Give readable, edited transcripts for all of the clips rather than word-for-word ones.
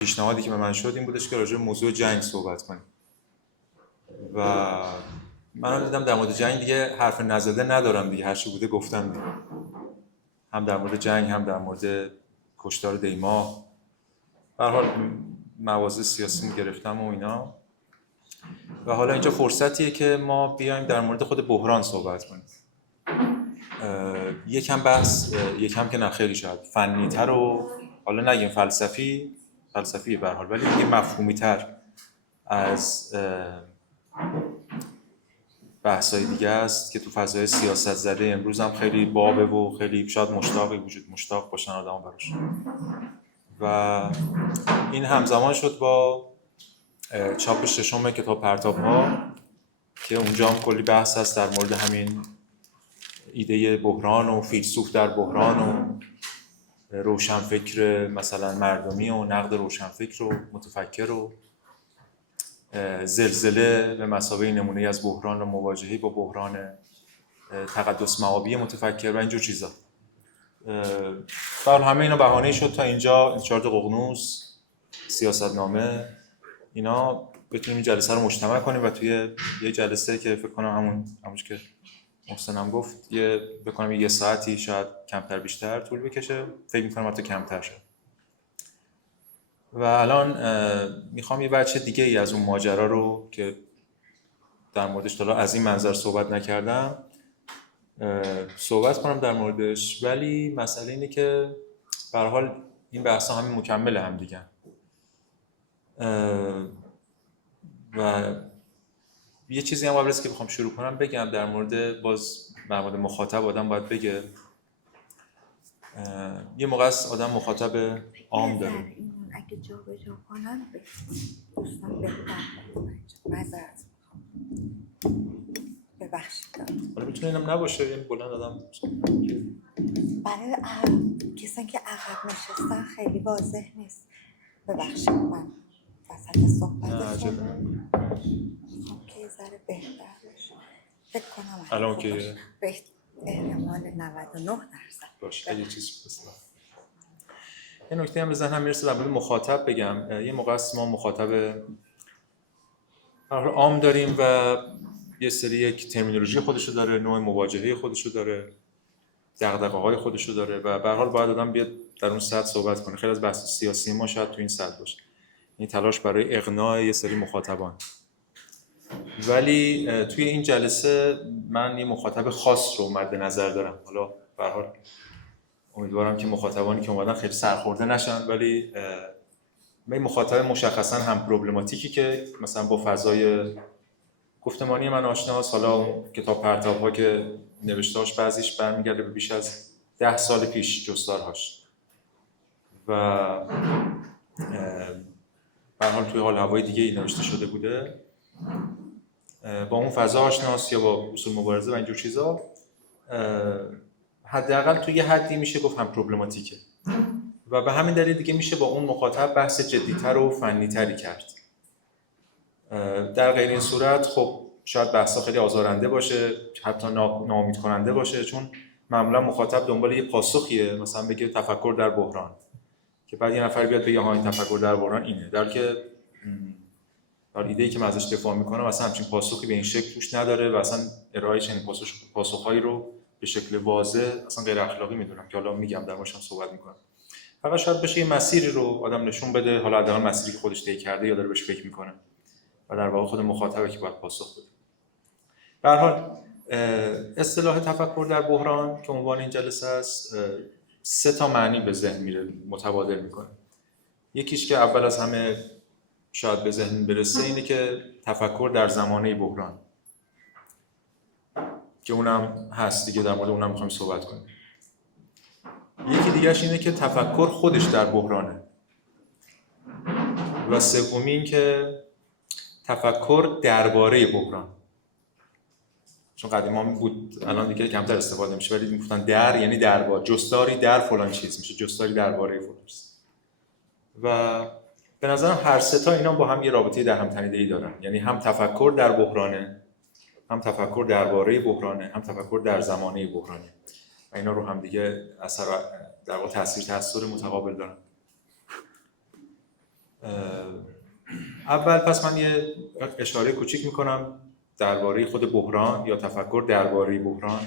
پیشنهادی که به من شد این بودش که راجع به موضوع جنگ صحبت کنیم و من دیدم در مورد جنگ دیگه حرف نزده ندارم دیگه، هر چی بوده گفتم دیگه، هم در مورد جنگ هم در مورد کشتار دیما، به هر حال مواضع سیاسی گرفتم و اینا. و حالا اینجا فرصتیه که ما بیایم در مورد خود بحران صحبت کنیم. یکم بحث، یکم که نه خیلی شاید فنی‌تر و حالا نگیم فلسفی به هر حال، ولی دیگه مفهومی‌تر از بحث‌های دیگه است که تو فضای سیاست زده امروز هم خیلی بابه و خیلی شاید مشتاق باشن آدم‌ها براش. و این همزمان شد با چاپ ششم کتاب پرتاب‌ها که اونجا هم کلی بحث هست در مورد همین ایده بحران و فیلسوف در بحران و روشنفکر مثلا مردمی و نقد روشنفکر و متفکر و زلزله به مثابه نمونه از بحران و مواجهه با بحران تقدس مآبی متفکر و اینجور چیزا. همه اینا بهانه شد تا اینجا انتشارات ققنوس، سیاستنامه، اینا بتونیم این جلسه رو مجتمع کنیم و توی یه جلسه که فکر کنم همونش که محسنم گفت بکنم یه ساعتی شاید کمتر بیشتر طول بکشه، فکر می‌کنم حتی کمتر شد. و الان میخوام یه بچه دیگه ای از اون ماجرا رو که در موردش تا از این منظر صحبت نکردم صحبت کنم در موردش، ولی مسئله اینه که به هر حال این بحثا همین مکمل هم دیگه و یه چیزی هم قبل از که بخوام شروع کنم بگم در مورد مخاطب آدم باید بگه. یه موقع است آدم مخاطب عام داره. اگه جا به جا کنن دوستان بهتر ببخشید. حالا میتونه اینم نباشه، یعنی بلند آدم برای کسانی که عقب نشستن خیلی واضح نیست. ببخشید من وسط صحبتتون میخوام که یه ذره بهتر بشه. فکر کنم الان که احتمال 99% باشه. یه چیزی بسیار یه نکته هم به ذهنم میرسه در مورد مخاطب بگم. یه موقع است ما مخاطب عام داریم و یه سری یک ترمینولوژی خودشو داره، نوع مواجهه خودشو داره، دغدغه‌های خودشو داره و به هر حال باید آدم بیاد در اون سطح صحبت کنه. خیلی از بحث سیاسی ما شاید تو این سطح باشه، این تلاش برای اقناع یه سری مخاطبان. ولی توی این جلسه من یه مخاطب خاص رو مد نظر دارم. حالا به هر حال امیدوارم که مخاطبانی که اومدن خیلی سرخورده نشن، ولی من مخاطب مشخصا هم پروبلماتیکی که مثلا با فضای گفتمانی من آشناست. حالا اون کتاب پرتاب‌ها که نوشته‌اش بعضیش برمیگرده به بیش از 10 سال پیش جستارهاش و به هر حال توی حال هوای دیگه‌ای نوشته شده بوده، با اون فضا آشناست یا با اصول مبارزه و اینجور چیزا. حداقل توی یه حدی میشه گفت هم پروبلماتیکه و به همین دلیل دیگه میشه با اون مخاطب بحث جدی‌تر و فنی‌تری کرد. در غیر این صورت خب شاید بحثا خیلی آزارنده باشه، حتی ناامید کننده باشه، چون معمولا مخاطب دنبال یه پاسخیه، مثلا بگه تفکر در بحران، که بعد یه نفر بیاد بگه ها این تفکر در بحران اینه، در که در ایده‌ای که من ازش دفاع میکنم اصلا همچین پاسخی به این شکل توش نداره و اصلا ارائه چنین پاسخهایی رو به شکل واضح اصلا غیر اخلاقی میدونم که حالا میگم در موردش صحبت میکنم. فقط شاید بشه یه مسیری رو آدم نشون بده، حالا حداقل مسیری که خودش طی کرده یا داره بهش فکر میکنه و در واقع خود مخاطبه که باید پاسخ بده. به هر حال اصطلاح تفکر در بحران که عنوان این جلسه است 3 تا معنی به ذهن میره، متبادر میکنه. یکیش که اول از همه شاید به ذهن برسه اینه که تفکر در زمانه بحران، که اونم هست دیگه، در مورد اونم میخوایم صحبت کنیم. یکی دیگه‌اش اینه که تفکر خودش در بحرانه و سومی این که تفکر درباره بحران، چون قدیما بود الان دیگه کمتر استفاده میشه، ولی میگفتن در یعنی درباره، جستاری در فلان چیز میشه، جستاری درباره فلان چیز. و به نظرم هر 3 تا اینا با هم یه رابطه در هم تنیده‌ای دارن، یعنی هم تفکر در بحرانه، هم تفکر درباره بحرانه، هم تفکر در زمانه بحرانه و اینا رو هم دیگه اثر در واقع تاثیر متقابل دارن. اول پس من یه اشاره کوچیک میکنم درباره خود بحران یا تفکر درباره بحران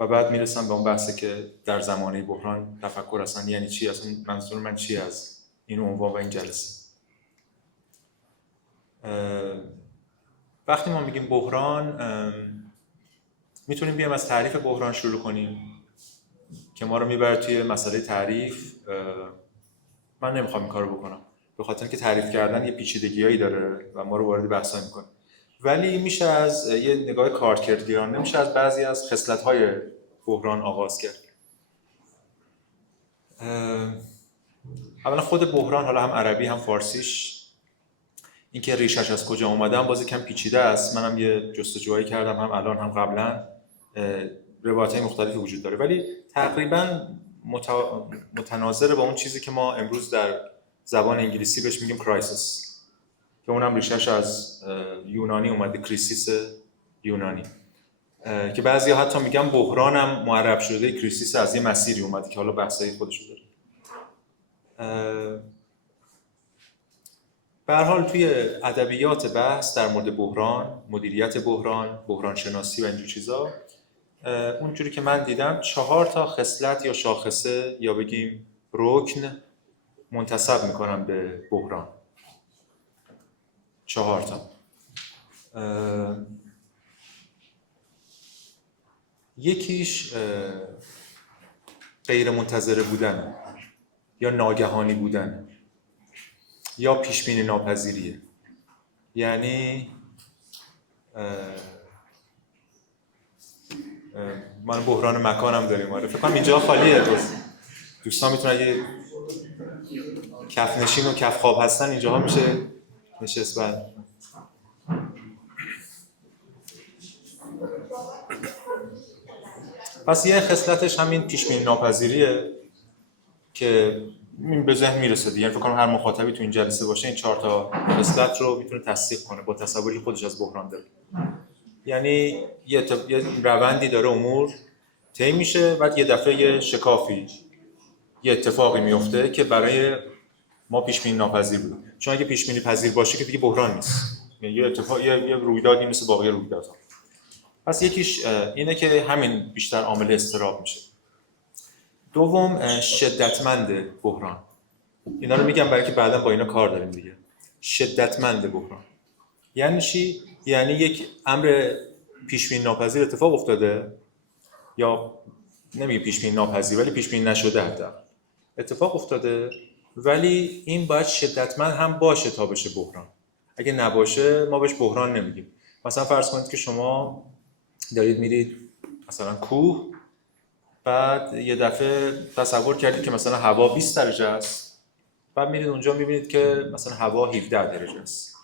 و بعد میرسم به اون بحثی که در زمانه بحران تفکر اصلا یعنی چی، اصلا منظور من چی از این عنوان و این جلسه. وقتی ما میگیم بحران میتونیم بیایم از تعریف بحران شروع کنیم که ما رو میبره توی مسئله تعریف. من نمیخوام این کارو بکنم به خاطر اینکه تعریف کردن یه پیچیدگیایی داره و ما رو وارد بحثا میکنه، ولی میشه از یه نگاه کارکردگرانه میشه از بعضی از خصلت‌های بحران آغاز کرد. اولا خود بحران، حالا هم عربی هم فارسیش، اینکه ریشش از کجا اومده هم باز کم پیچیده است. منم یه جستجویی کردم هم الان هم قبلا، روایت‌های مختلفی وجود داره، ولی تقریبا متناظر با اون چیزی که ما امروز در زبان انگلیسی بهش میگیم کرایسیس، که اونم ریشش از یونانی اومده، کریسیس یونانی، که بعضیا حتی میگن بحران هم معرب شده کریسیس از یه مسیری اومده که حالا بحثای خودشو داره. به هر حال توی ادبیات بحث در مورد بحران، مدیریت بحران، بحران شناسی و اینجور چیزا، اونجوری که من دیدم 4 تا خصلت یا شاخصه یا بگیم رکن منتسب میکنم به بحران. 4 تا. یکیش غیر منتظره بودن یا ناگهانی بودن یا پیشبینی ناپذیریه. یعنی من بحران مکانم داریم، آره فکر کنم اینجا خالیه، دوستان میتونن یه کف نشین و کف خواب هستن اینجاها میشه نشست. بعد پس یه خصلتش همین پیشبینی ناپذیریه که به ذهن میرسه دیگه. فکر کنم هر مخاطبی تو این جلسه باشه این 4 تا خصلت رو میتونه تصدیق کنه با تصوری خودش از بحران داره. یعنی یه روندی داره امور طی میشه، بعد یه دفعه یه شکافی، یه اتفاقی میفته که برای ما پیش بینی ناپذیر بود. چون اگه پیش بینی پذیر باشه که دیگه بحران نیست، یعنی یه اتفاق، یه رویدادی مثل باقی رویدادها. پس یکیش اینه که همین بیشتر عامل اضطراب میشه. دوم شدتمند بحران. اینا رو میگم برای که بعدا با اینا کار داریم دیگه. شدتمند بحران یعنی چی؟ یعنی یک امر پیش بینی ناپذیر اتفاق افتاده، یا نمیگه پیش بینی ناپذیر ولی پیش بینی نشده حتی اتفاق افتاده، ولی این باید شدتمند هم باشه تا بشه بحران. اگه نباشه ما بهش بحران نمیگیم. مثلا فرض کنید که شما دارید میرید مثلا کوه، بعد یه دفعه تصور کردید که مثلا هوا 20 درجه است، بعد میرید اونجا میبینید که مثلا هوا 17 درجه است.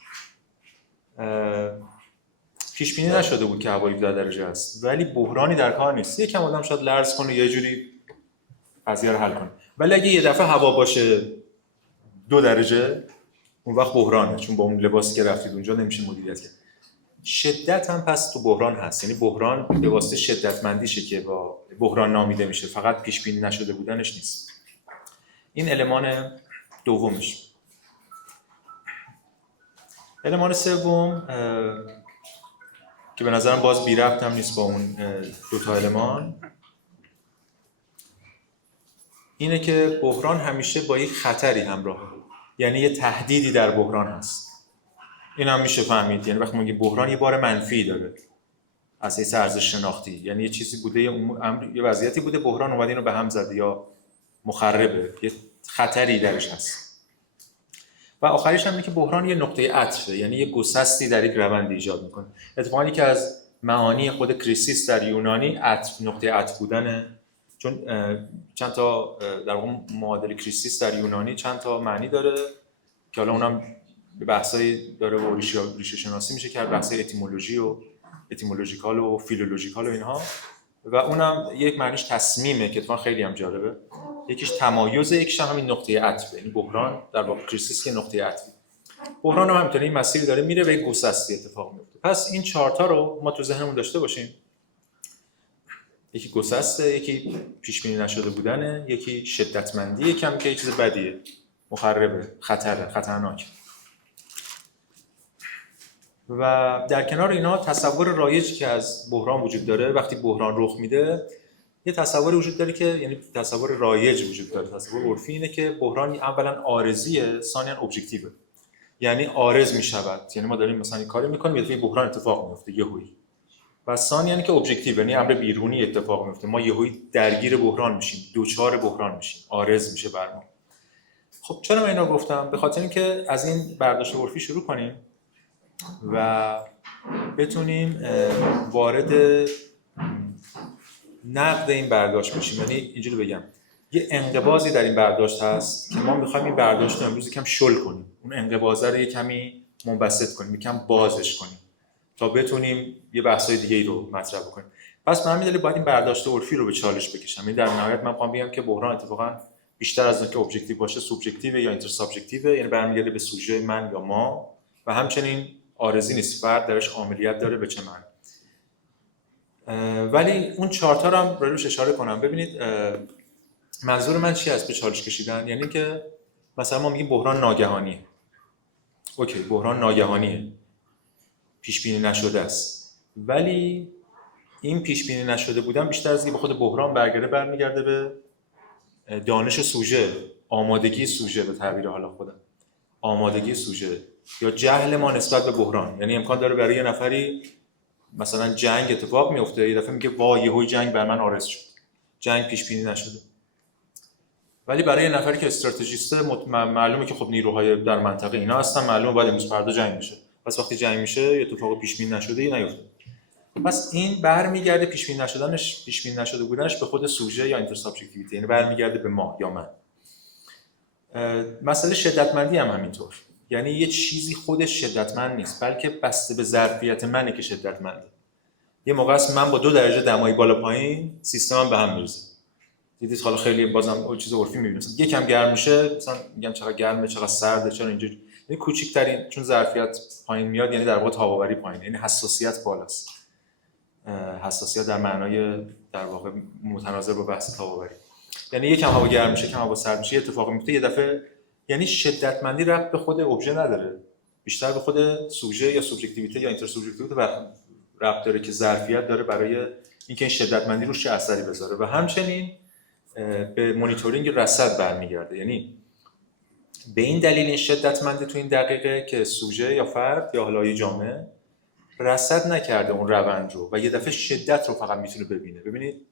پیش بینی نشده بود که هوا 17 درجه است، ولی بحرانی در کار نیست. یکم آدم شاید لرز کنه یه جوری قضیه رو حل کنه، ولی اگه یه دفعه هوا باشه 2 درجه اون وقت بحرانه، چون با اون لباسی که رفتید اونجا نمیشه مدیریت کرد. شدت هم پس تو بحران هست، یعنی بحران به واسطه شدتمندیشه که با بحران نامیده میشه، فقط پیش بینی نشده بودنش نیست. این المان دومش. المان سوم که به نظرم باز بی ربط هم نیست با اون 2 تا المان، اینه که بحران همیشه با یک خطری همراهه، یعنی یه تهدیدی در بحران هست. این هم میشه فهمید، یعنی وقتی میگیم بحران یه بار منفی داره از حیث ارزش شناختی، یعنی یه چیزی بوده، یه وضعیتی بوده، بحران اومده اینو به هم زده یا مخربه، یه خطری درش هست. و آخریش هم اینه که بحران یه نقطه عطفه، یعنی یه گسستی در یک روند ایجاد میکنه. اتفاقاً که از معانی خود کریسیس در یونانی عطف، نقطه عطف بودنه، چون چند تا در واقع معادل کریسیس در یونانی چند تا معنی داره که حالا اونم به بحثایی داره و ریشه شناسی میشه کرد، بحثای اتیمولوژی و اتیمولوژیکال و فیلولوژیکال و اینها. و اونم یک معنیش تصمیمه که اتفاقا خیلی هم جالبه، یکیش تمایز، یکیش هم همین نقطه عطف. یعنی بحران در واقع کریسیس که نقطه عطف، بحران هم همینطوری این مسیری داره میره و یک گسستی اتفاق میفته. پس این 4 تا رو ما تو ذهنمون داشته باشیم. یکی گسسته، یکی پیش بینی نشده بودنه، یکی شدتمندی، یکی هم که یه چیز بدیه مخربه، خطرناک. و در کنار اینا تصور رایجی که از بحران وجود داره، وقتی بحران رخ میده یه تصوری وجود داره که یعنی تصور رایج وجود داره، تصور عرفی اینه که بحران اولا عارضیه، ثانیاً ابجکتیوه. یعنی عارض میشود، یعنی ما داریم مثلا کاری میکنیم یه دفعه بحران اتفاق میفته یهویی. و ثانیاً که ابجکتیو، یعنی امر بیرونی اتفاق میفته، ما یهویی درگیر بحران میشیم، دوچار بحران میشیم، عارض میشه بر ما. خب چرا من اینا گفتم؟ به خاطر اینکه از این برداشت عرفی شروع کنیم و بتونیم وارد نقد این برداشت بشیم. یعنی اینجوری بگم، یه انقباضی در این برداشت هست که ما می‌خوایم این برداشت رو امروز یکم شل کنیم، اون انقباضه رو یکمی منبسط کنیم، یکم بازش کنیم تا بتونیم یه بحث‌های دیگه‌ای رو مطرح بکنیم. پس به همین دلیل باید این برداشت عرفی رو به چالش بکشم. این در نهایت من می‌خوام بگم که بحران اتفاقاً بیشتر از اینکه ابجکتیو باشه سوبژکتیو یا اینتر سابژکتیو، یعنی برمیگرده به سوژه من یا ما، و همچنین عارضی نیست، فرد درش عاملیت داره به چه معنی. ولی اون چارت ها رو هم روش اشاره کنم. ببینید منظور من چی است به چالش کشیدن؟ یعنی که مثلا ما میگیم بحران ناگهانیه. اوکی، بحران ناگهانیه، پیش بینی نشده است، ولی این پیش بینی نشده بودن بیشتر از اینکه به خود بحران برمیگرده به دانش سوژه، آمادگی سوژه، به تعبیر حالا خودم آمادگی سوژه یا جهل ما نسبت به بحران. یعنی امکان داره برای یه نفری مثلا جنگ اتفاق میفته، یه دفعه میگه وای یهوی جنگ بر من عارض شد، جنگ پیش بینی نشده. ولی برای یه نفری که استراتژیسته معلومه که خب نیروهای در منطقه اینا هستن، معلومه بعد امروز فردا جنگ میشه، پس وقتی جنگ میشه یه اتفاق پیش بینی نشده ای نیفته. پس این برمیگرده پیش بینی نشده بودنش به خود سوژه یا اینتر سابژکتیویته، یعنی برمیگرده به ما یا من. مسئله شدتمندی هم همینطور، یعنی یه چیزی خودش شدتمند نیست، بلکه بسته به ظرفیت منه که شدتمنده. یه موقع است من با 2 درجه دمای بالا پایین سیستمم به هم میریزه. دیدید حالا خیلی بازم چیز عرفی میبینیم، یکم گرم میشه مثلا میگم چقدر گرمه، چقدر سرده، چرا اینجوری، یعنی کوچیک‌ترین، چون ظرفیت پایین میاد یعنی در واقع تاب‌آوری پایین، یعنی حساسیت بالاست. حساسیت در معنای در واقع متناظر با بحث تاب‌آوری، یعنی یکم هوا گرم میشه، یکم هوا سرد میشه، اتفاقی میفته یه دفعه. یعنی شدتمندی ربط به خود ابژه نداره، بیشتر به خود سوژه یا سوبژکتیویته یا اینتر سوبژکتیویته ربط داره که ظرفیت داره برای اینکه این شدتمندی روش چه اثری بذاره. و همچنین به مانیتورینگ رصد برمیگرده، یعنی به این دلیل این شدتمندی تو این دقیقه که سوژه یا فرد یا حالا یه جامعه رصد نکرده اون روند رو و یه دفعه شدت رو فقط میتونه ببینه. ببینید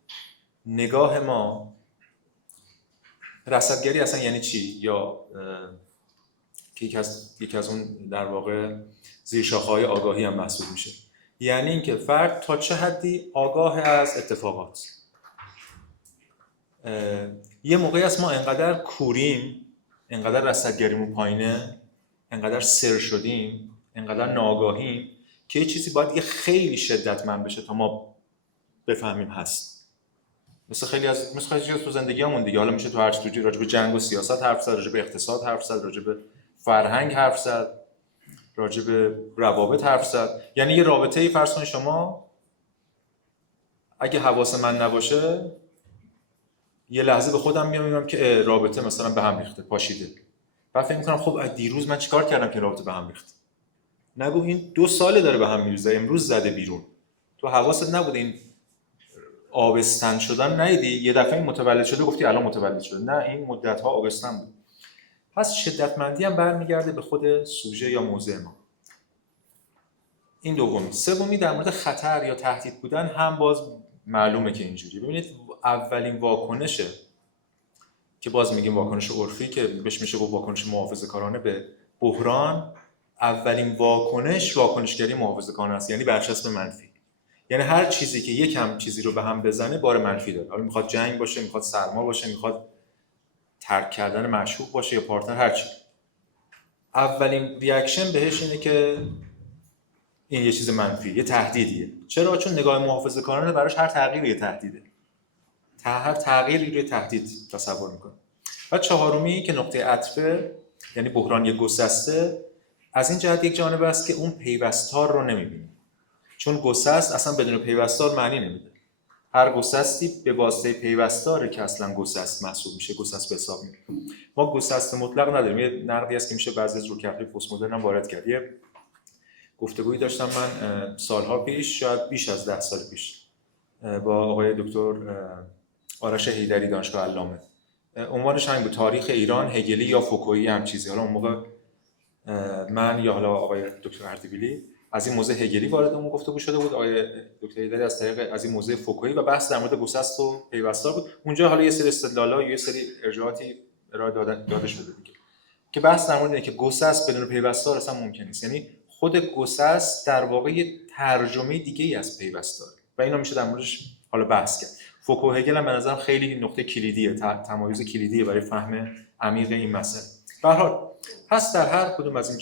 نگاه ما، رصدگری اصلا یعنی چی؟ یا که یکی از اون در واقع زیرشاخه‌های آگاهی هم محسوب میشه، یعنی اینکه فرد تا چه حدی آگاه از اتفاقات. یه موقعی است ما انقدر کوریم، انقدر رصدگریمون پایینه، انقدر سر شدیم، انقدر ناآگاهیم که یه چیزی باید یه خیلی شدتمند بشه تا ما بفهمیم هست. مثل خیلی از تو زندگیامون دیگه، حالا میشه تو هر چیزی راجع به جنگ و سیاست حرف زد، راجع به اقتصاد حرف زد، راجع به فرهنگ حرف زد، راجع به روابط حرف زد. یعنی یه رابطه‌ای فرض کنید شما اگه حواس من نباشه یه لحظه به خودم میام که رابطه مثلا به هم ریخته، پاشیده. بعد فکر می‌کنم خب دیروز من چیکار کردم که رابطه به هم ریخت؟ نگو این 2 ساله داره به هم میریزه، امروز زده بیرون. تو حواست نبود این آبستن شدن ندیدی، یه دفعه این متولد شده گفتی الان متولد شده، نه این مدت‌ها آبستن بود. پس شدتمندی هم برمیگرده به خود سوژه یا موضع ما. این دومی. سومی در مورد خطر یا تهدید بودن هم باز معلومه که اینجوری. ببینید اولین واکنشه که باز میگیم واکنش عرفی که بهش میشه گفت واکنش محافظه‌کارانه به بحران، اولین واکنشگری محافظه‌کارانه است، یعنی برچسب منفی. یعنی هر چیزی که یکم چیزی رو به هم بزنه بار منفی داره. حالا میخواد جنگ باشه، میخواد سرما باشه، میخواد ترک کردن معشوق باشه یا پارتنر، هر چی. اولین ریاکشن بهش اینه که این یه چیز منفی، یه تهدیدیه. چرا؟ چون نگاه محافظه‌کارانه براش هر تغییری یه تهدیده. هر تغییری رو تهدید تصور میکنه. و چهارمی که نقطه عطفه، یعنی بحران یک گسسته، از این جهت یک جانب است که اون پیوستار رو نمیبینی. چون گسست اصلا بدون پیوستار معنی نمیده. هر گسستی به واسطه پیوستاره که اصلا گسست محسوب میشه، گسست به حساب میاد. ما گسست مطلق نداریم. یه نقدی هست که میشه بعضی از رویکردهای پست مدرن هم وارد کرد. یه گفتگویی داشتم من سالها پیش، شاید بیش از 10 سال پیش، با آقای دکتر آرش حیدری دانشگاه علامه. عنوانش همین بود، تاریخ ایران هگلی یا فوکویی هم چیزی. حالا اون موقع من یا حالا آقای دکتر اردبیلی از این موضوع هگلی وارد اون گفتگو شده بود، آقای دکتر حیدری از طریق از این موضوع فوکویی و بحث در مورد گسست و پیوستار بود. اونجا حالا یه سری استدلال‌ها یا یه سری ارجاعاتی ارائه داده شده دیگه که بحث در مورد اینه که گسست بدون پیوستار اصلا ممکن نیست. یعنی خود گسست در واقع یه ترجمه دیگه‌ای از پیوستار و اینا میشه در موردش حالا بحث کرد. فوکو و هگل هم به نظرم خیلی نقطه کلیدیه، تمایز کلیدیه برای فهم عمیق این مسئله. به هر حال پس در هر کدوم از این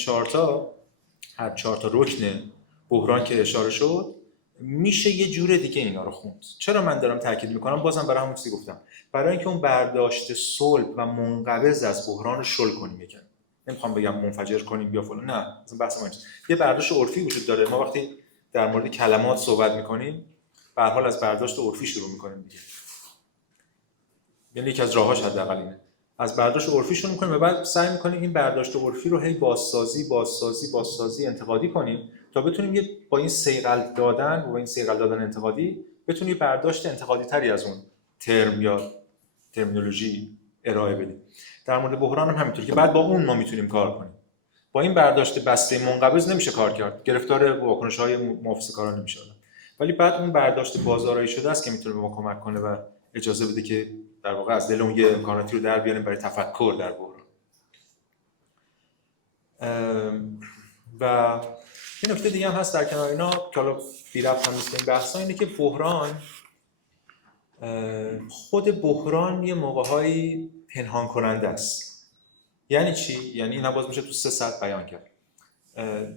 هر 4 تا رکن بحران که اشاره شد میشه یه جور دیگه اینا رو خوند. چرا من دارم تاکید میکنم؟ بازم برای همون چیزی گفتم، برای اینکه اون برداشت صلب و منقبض از بحران رو شل کنیم. یکم نمیخوام بگم منفجر کنیم یا فلان، نه، مثلا بحث ما اینه. یه برداشت عرفی وجود داره. ما وقتی در مورد کلمات صحبت میکنیم به هر حال از برداشت عرفی شروع میکنیم دیگه. یعنی یکی از راهاش حداقل اینه، از برداشت عرفی شروع می‌کنیم و بعد سعی می‌کنیم این برداشت عرفی رو هی بازسازی انتقادی کنیم تا بتونیم با این صیقل دادن انتقادی بتونیم یه برداشت انتقادی تری از اون ترم یا ترمینولوژی ارائه بدیم. در مورد بحران هم همینطور که بعد با اون ما میتونیم کار کنیم. با این برداشت بسته منقبض نمیشه کار کرد، گرفتار واکنش‌های محافظه‌کارانه میشه. ولی بعد اون برداشت بازآرایی شده است که میتونه به ما کمک کنه و اجازه بده که در واقع از دل اون یه امکاناتی رو در بیاریم برای تفکر در بحران. و یه نکته دیگه هم هست در کنار اینا که حالا بی ربط هم نیست به این بحثا، اینه که بحران، خود بحران یه موقع‌هایی پنهان کننده است. یعنی چی؟ یعنی اینا باز میشه تو 3 سطح بیان کرد.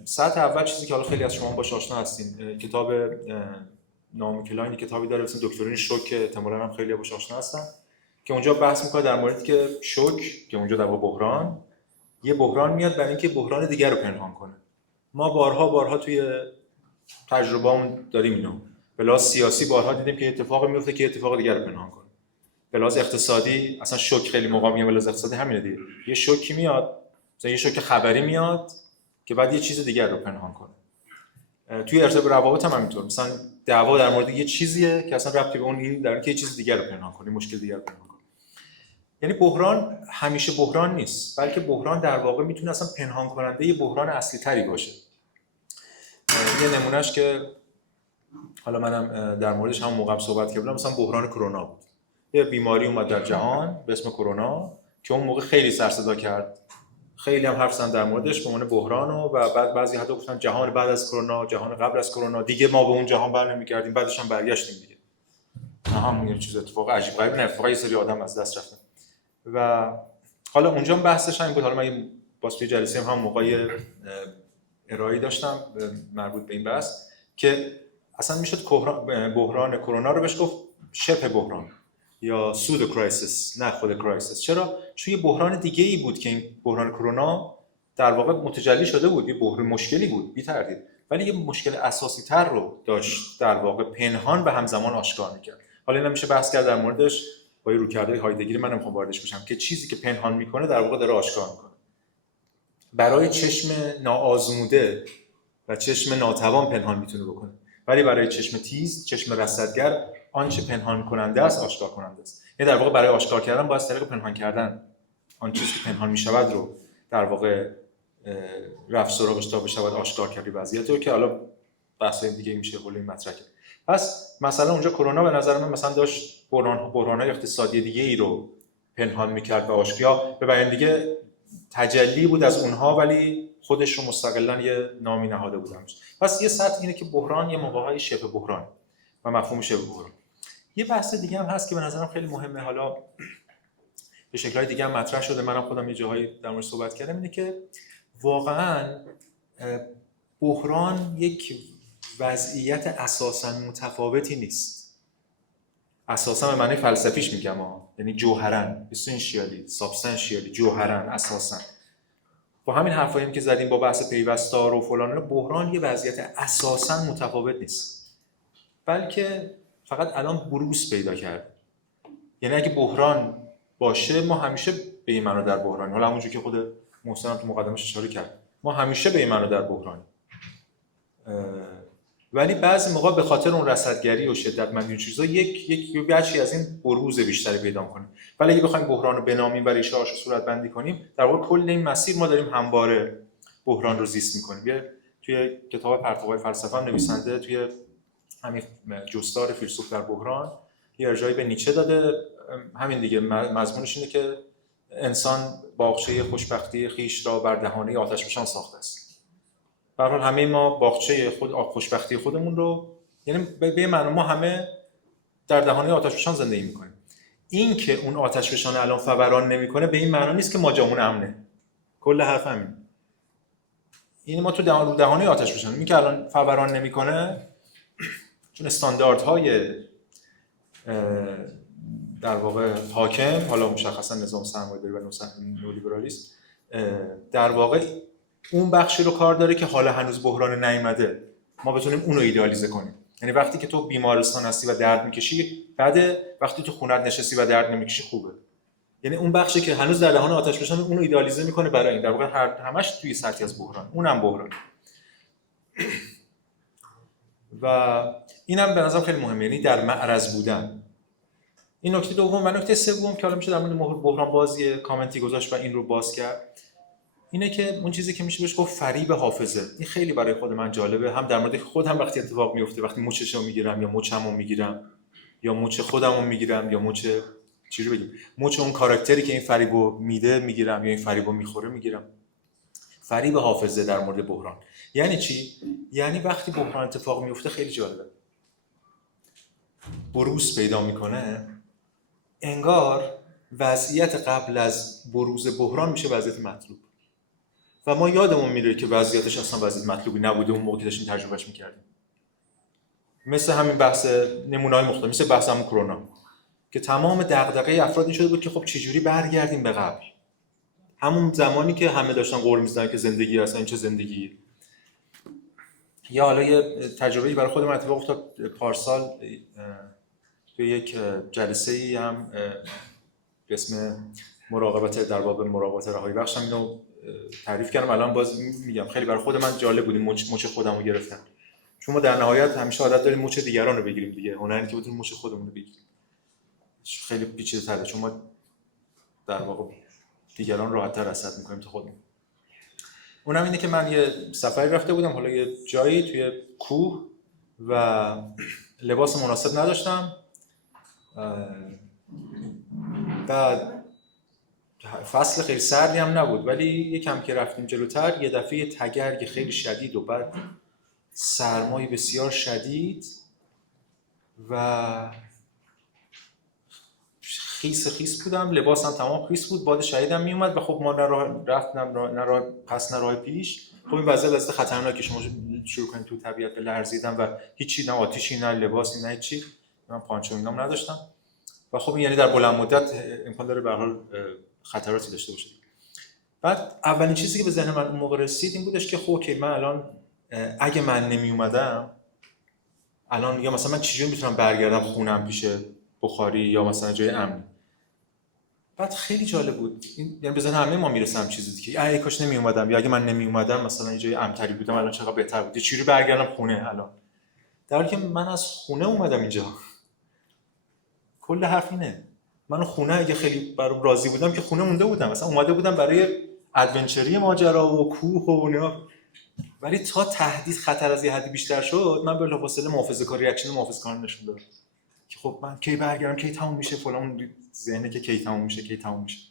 سطح اول چیزی که حالا خیلی از شما باهاش آشنا هستین، کتاب نامی کلاین کتابی داره اسمش دکترین شوک که احتمالاً هم خیلی باهاش آشنا هستن، که اونجا بحث میکنه در موردی که شوک، که اونجا در واقع یه بحران میاد برای اینکه بحران دیگر رو پنهان کنه. ما بارها توی تجربه‌مون داریم اینو. به لحاظ سیاسی بارها دیدیم که اتفاقی میفته که اتفاق دیگر رو پنهان کنه. به لحاظ اقتصادی اصلا شوک خیلی موقع میاد، به لحاظ اقتصادی همینه دیگه. یه شوکی میاد، مثلا یه شوک خبری میاد که بعد یه چیز دیگر رو پنهان کنه. توی ارتباط روابط هم همینطور، مثلا دعوا در مورد یه چیزیه که اصلا ربطی به اون نیست، در اینکه یه چیز دیگر رو پنهان کنه، مشکل دیگر رو پنهان کنه. یعنی بحران همیشه بحران نیست، بلکه بحران در واقع میتونه اصلا پنهان کننده یه بحران اصلی تری باشه. یه نمونهش که حالا منم در موردش هم موقع صحبت کردم، مثلا بحران کرونا بود. یه بیماری اومد در جهان به اسم کرونا که اون موقع خیلی سر صدا کرد، خیلی هم حرف زدن در موردش به عنوان بحران و بعد بعضی حتی گفتن جهان بعد از کرونا، جهان قبل از کرونا، دیگه ما به اون جهان برنمیگردیم، بعدش هم برگشتیم دیگه. هم یه چیز اتفاق عجیب غریب نه، اتفاقا یه سری آدم از دست رفتن. و حالا اونجا بحثش همین بود. حالا من باز توی جلسه هم موقعی ارائه داشتم مربوط به این بحث که اصلا میشد بحران کرونا رو بهش گفت شبه بحران یا سودو کرایسیس، نه خود کرایسیس. چرا؟ چون یه بحران دیگه ای بود که این بحران کرونا در واقع متجلی شده بود، یه بحران مشکلی بود بی تردید، ولی یه مشکل اساسی تر رو داشت در واقع پنهان و همزمان آشکار میکرد. حالا اینا میشه بحث کرد در موردش با رویکردهای هایدگری، من نمیخوام واردش بشم که چیزی که پنهان میکنه در واقع داره آشکار میکنه. برای چشم ناآزموده و چشم ناتوان پنهان میتونه بکنه، ولی برای چشم تیز، چشم رصدگر، آنچه پنهان کننده است آشکار کننده است. یعنی در واقع برای آشکار کردن باید از طریق پنهان کردن آن چیزی که پنهان میشود رو در واقع رفت سراغش تا بشود آشکار کردی وضعیت رو، که حالا بحث‌های دیگه میشه حول این مطرح کرد. پس مثلا اونجا کرونا به نظر من مثلا داشت بحران‌های اقتصادی دیگه ای رو پنهان میکرد و آشکار به بیان دیگه تجلی بود از اونها، ولی خودش رو مستقلاً یه نامی نهاده بودنش. پس یه سطح اینه که بحران یه موقع‌های شبه بحران و مفهوم شبه بحران. یه بحث دیگه هم هست که به نظرم خیلی مهمه، حالا به شکل‌های دیگه هم مطرح شده، منم خودم یه جاهایی در موردش صحبت کردم، اینه که واقعاً بحران یک وضعیت اساساً متفاوتی نیست. اساساً به معنی فلسفیش میگم یعنی جوهراً، اسنشیالی، سابستانشیالی، جوهراً، اساساً. با همین حرفایی هم که زدیم با بحث پیوستار و فلان، بحران یه وضعیت اساساً متفاوت نیست، بلکه فقط الان بروز پیدا کرده. یعنی اگه بحران باشه ما همیشه به این معنا در بحرانیم. حالا همونجوری که خود محسن هم تو مقدمش اشاره کرد، ما همیشه به این معنا در بحرانیم. ولی بعضی موقع به خاطر اون رصدگری و شدتمندی اون چیزا یک بچی از این بروز بیشتری پیدا کنه. ولی اگه بخوایم بحران رو بنامیم و ریشه‌هاش رو صورت‌بندی کنیم، در واقع کل این مسیر ما داریم همواره بحران رو زیست می‌کنیم. توی کتاب پرتقال فلسفه هم نویسنده توی همین جستار فیلسوف در بحران یه ارجاعی به نیچه داده. همین دیگه مضمونش اینه که انسان باغچه خوشبختی خیش را بر دهانه آتشفشان ساخته است. به هر حال همه ما باغچه خوشبختی خودمون رو، یعنی به معنی ما همه در دهانه آتشفشان زندگی می‌کنیم. این که اون آتشفشان الان فوران نمی‌کنه به این معنی نیست که ما جامون امنه. کل حرف همین. این ما تو دهانه آتشفشان، این که الان فوران نمی‌کنه چون استانداردهای در واقع حاکم، حالا مشخصا نظام سرمایه‌داری و نئولیبرالیسم، در واقع اون بخشی رو کار داره که حالا هنوز بحران نیامده ما بتونیم اون رو ایدئالیزه کنیم. یعنی وقتی که تو بیمارستان هستی و درد میکشی بده، وقتی تو خونت نشستی و درد نمیکشی خوبه. یعنی اون بخشی که هنوز در دهان آتش بشن اون رو ایدئالیزه میکنه برای این، در واقع همش توی سطحی از بحران، اونم بحران. و اینم به نظرم خیلی مهمه، یعنی در معرض بودن. این نکته دوم. و نکته سوم که حالا میشه در مورد بحران بازی کامنتی گذاشت و این رو باز کرد، اینه که اون چیزی که میشه بهش گفت فریب حافظه. این خیلی برای خود من جالبه، هم در مورد خودم وقتی اتفاق میفته، وقتی مچشو میگیرم یا مچمو میگیرم یا مچ خودمو میگیرم یا مچ چیزی بگیم مچ اون کاراکتری که این فریبو میده میگیرم یا این فریبو میخوره میگیرم. فریب حافظه در مورد بحران یعنی چی؟ یعنی وقتی بحران اتفاق میفته خیلی جالبه، بروز پیدا میکنه، انگار وضعیت قبل از بروز بحران میشه وضعیت مطلوب و ما یادمون میره که وضعیتش اصلا وضعیت مطلوبی نبوده اون موقع که داشتیم تجربهش میکردیم. مثل همین بحث نمونه‌های مختلف، مثل بحث همون کرونا که تمام دغدغه افراد این شده بود که خب چجوری برگردیم به قبل، همون زمانی که همه داشتن غر می‌زدن که زندگی اصلا این چه زندگی. یا حالا یه تجربه‌ای برای خودم اتفاق افتاد پارسال توی یک جلسه‌ای هم به اسم مراقبت در باب مراقبت رهایی بخش هم اینو تعریف کردم. الان باز میگم خیلی برای خود من جالب بود مچ خودم رو گرفتم، چون ما در نهایت همیشه عادت داریم مچ دیگران رو بگیریم دیگه، هنر اینه که بتونیم مچ خودمون رو بگیریم. خیلی پیچیده‌تره چون ما در واقع دیگران راحت‌تر رصد می‌کنیم تا خودمون. اونم اینه که من یه سفری رفته بودم، حالا یه جایی توی کوه و لباس مناسب نداشتم. بعد فصل خیلی سردی هم نبود، ولی یکم که رفتیم جلوتر یه دفعه تگرگ خیلی شدید و بعد سرمای بسیار شدید و خیس بودم، لباسم تمام خیس بود، باد شدیدم می اومد و خب ما نه راه پیش. خب این وضعیت از خطرناکه، شما شروع کنید تو طبیعت به لرزیدن و هیچی، نه آتیشی نه لباسی نه چی، من پانچو اینام نداشتم و خب یعنی در بلند مدت امکان داره به هر حال خطراتی داشته باشه. بعد اولین چیزی که به ذهن من اون موقع رسید این بودش که خب اوکی من الان اگه من نمی اومدم الان یا مثلا من چجوری میتونم برگردم خونم پیش بخاری یا مثلا جای امن. بعد خیلی جالب بود این، یعنی به ذهن همه ما میرسم چیزی که ای کاش نمی اومدم، یا اگه من نمی اومدم مثلا یه جای امن‌تری بودم الان چقدر بهتر بود، چجوری برگردم خونه الان، در حالی که من از خونه اومدم اینجا. کل حرف اینه، من خونه اگه خیلی برام راضی بودم که خونه مونده بودم، مثلا اومده بودم برای ادونچری ماجرا و کوه و اینا، ولی تا تهدید خطر از یه حدی بیشتر شد من بلافاصله محافظه‌کاری ریاکشن محافظه‌کارانه نشون دادم که خب من کی برگردم کی تموم میشه فلان، ذهنه که کی تموم میشه.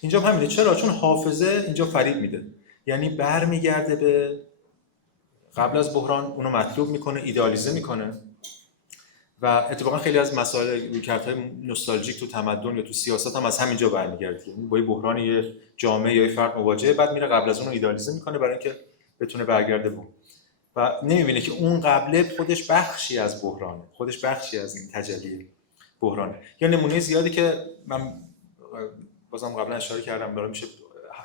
اینجا همینه. چرا؟ چون حافظه اینجا فریب میده، یعنی برمیگرده به قبل از بحران، اونو مطلوب میکنه، ایدئالیزه میکنه و اتفاقا خیلی از مسائل رویکردهای نوستالژیک تو تمدن یا تو سیاست هم از همینجا برمیگرده. یعنی با بحران یه جامعه یا یه فرد مواجهه، بعد میره قبل از اون رو ایدئالیزه میکنه برای اینکه بتونه برگرده به و نمیبینه که اون قبله خودش بخشی از بحرانه، خودش بخشی از این تجلی بحرانه. یا نمونه زیادی که من بازم قبلا اشاره کردم داره میشه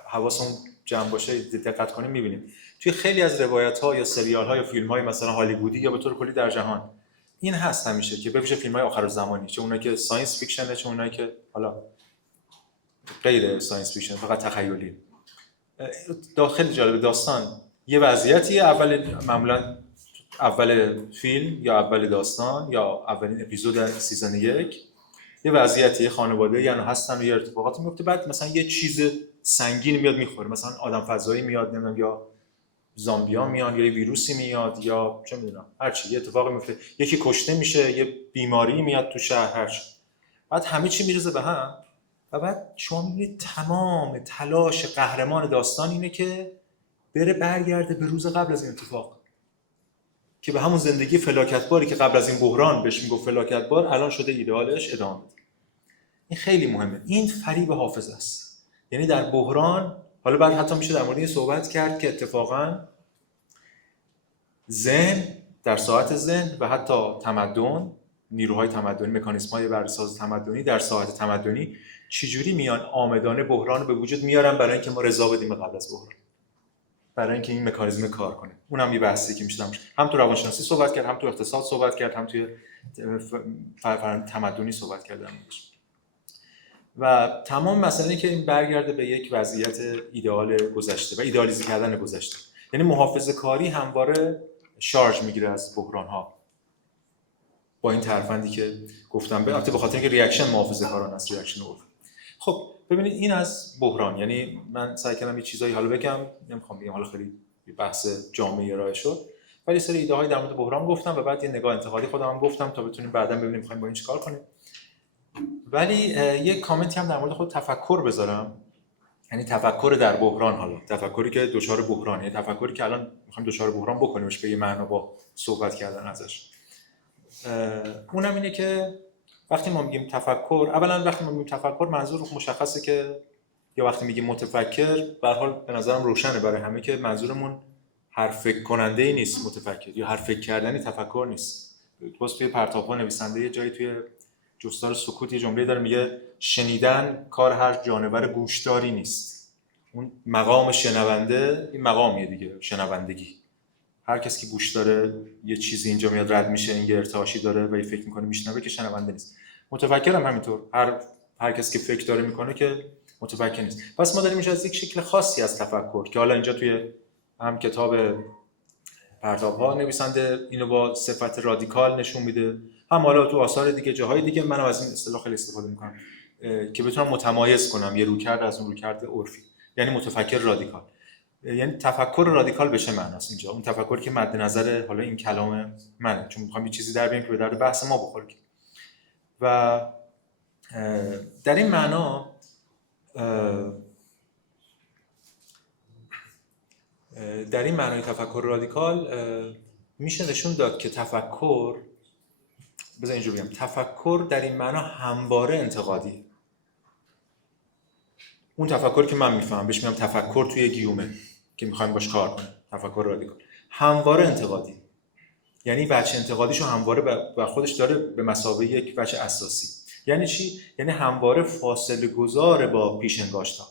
حواسمون جمع باشه دقت کنیم می‌بینیم توی خیلی از روایت‌ها یا سریال‌ها یا فیلم‌های مثلا هالیوودی یا به طور کلی در جهان این هست همیشه که ببینید فیلم‌های آخرالزمانی، چه اونایی که ساینس فیکشنه چه اونایی که حالا غیر ساینس فیکشن فقط تخیلی. خیلی جالب داستان یه وضعیتیه معمولا اول فیلم یا اول داستان یا اولین اپیزود سیزن 1 یه وضعیتی خانواده یعنی هستن و یه اتفاقاتی میفته بعد مثلا یه چیز سنگین میاد میخوره مثلا آدم فضایی میاد نمیدونم یا زامبیا میان یا یه ویروسی میاد یا چه میدونم هر چی یه اتفاقی میفته یکی کشته میشه یه بیماری میاد تو شهر هر چی بعد همه چی میرزه به هم و بعد شما میبینید تمام تلاش قهرمان داستان اینه که بره برگرده به روز قبل از این اتفاق که به همون زندگی فلاکتباری که قبل از این بحران بهش میگفت فلاکتبار الان شده ایدئالش ادامه بده. این خیلی مهمه. این فریب حافظه است. یعنی در بحران حالا بعد حتی میشه در مورد این صحبت کرد که اتفاقا ذهن در ساعت ذهن و حتی تمدن نیروهای تمدنی مکانیزم‌های برساز تمدنی در ساعت تمدنی چجوری میان آمدانه بحران رو به وجود میارن برای اینکه ما رضا بدیم قبل از بحران برای اینکه این مکانیزم کار کنه. اونم یه بحثی که میشه هم تو روانشناسی صحبت کرد هم تو اقتصاد صحبت کرد هم توی فرآیند تمدنی صحبت کردن و تمام مسئله که این برگرده به یک وضعیت ایدئال گذشته و ایدئالیزه کردن گذشته. یعنی محافظه‌کاری همواره شارژ میگیره از بحران‌ها با این ترفندی که گفتم البته به خاطر اینکه ریاکشن محافظه‌کارانه است ریاکشن عرف. خب ببینید این از بحران یعنی من سعی کردم یه چیزایی حالا بگم نمیخوام بگم حالا خیلی بحث جامعی ارائه شد ولی سری ایده‌های در مورد بحران گفتم و بعد یه نگاه انتقادی خودم هم گفتم تا بتونیم بعداً ببینیم می‌خوایم با این چیکار کنیم. ولی یه کامنتی هم در مورد خود تفکر بذارم یعنی تفکر در بحران حالا تفکری که دچار بحران یعنی تفکری که الان می‌خوایم دچار بحران بکنیمش به یه معنا با صحبت کردن ازش. اونم اینه که وقتی ما میگیم تفکر اولا وقتی ما میگیم تفکر منظور مشخصه که یا وقتی میگیم متفکر به هر حال به نظرم روشنه برای همه که منظورمون هر فکر کننده ای نیست متفکر یا هر فکر کردنی تفکر نیست. درست توی پرتاب‌ها نویسنده یه جایی توی جستار سکوت یه جمله داره میگه شنیدن کار هر جانور گوشداری نیست. اون مقام شنونده این مقامیه دیگه شنوندگی. هر کسی که گوش داره یه چیزی اینجا میاد رد میشه این یه ارتعاشی داره و یه فکر میکنه میشنوه که شنونده نیست. متفکر هم همینطور هر کسی که فکر داره میکنه که متفکر نیست. پس ما داریم میشه از یک شکل خاصی از تفکر که حالا اینجا توی هم کتاب پرتاب‌ها نویسنده اینو با صفت رادیکال نشون میده هم حالا تو آثار دیگه جاهای دیگه منم از این اصطلاح خیلی استفاده میکنم که بتونم متمایز کنم یه رویکرد از اون رویکرد عرفی یعنی متفکر رادیکال یعنی تفکر رادیکال بشه معناست اینجا اون تفکری که مد نظر حالا این کلام منه چون میخوام یه چیزی در بیاریم که به درد بحث ما بخوره و در این معنا در این معنای تفکر رادیکال میشه نشون داد که تفکر بذار اینجوری بگم تفکر در این معنا همواره انتقادیه. اون تفکری که من میفهمم بهش میگم تفکر توی گیومه که میخوایم باش کار کنیم تفکر رادیکال همواره انتقادی یعنی بچه انتقادیشو همواره با خودش داره به مثابه یک بچه اساسی. یعنی چی؟ یعنی همواره فاصله گذار با پیش‌انگاشت‌ها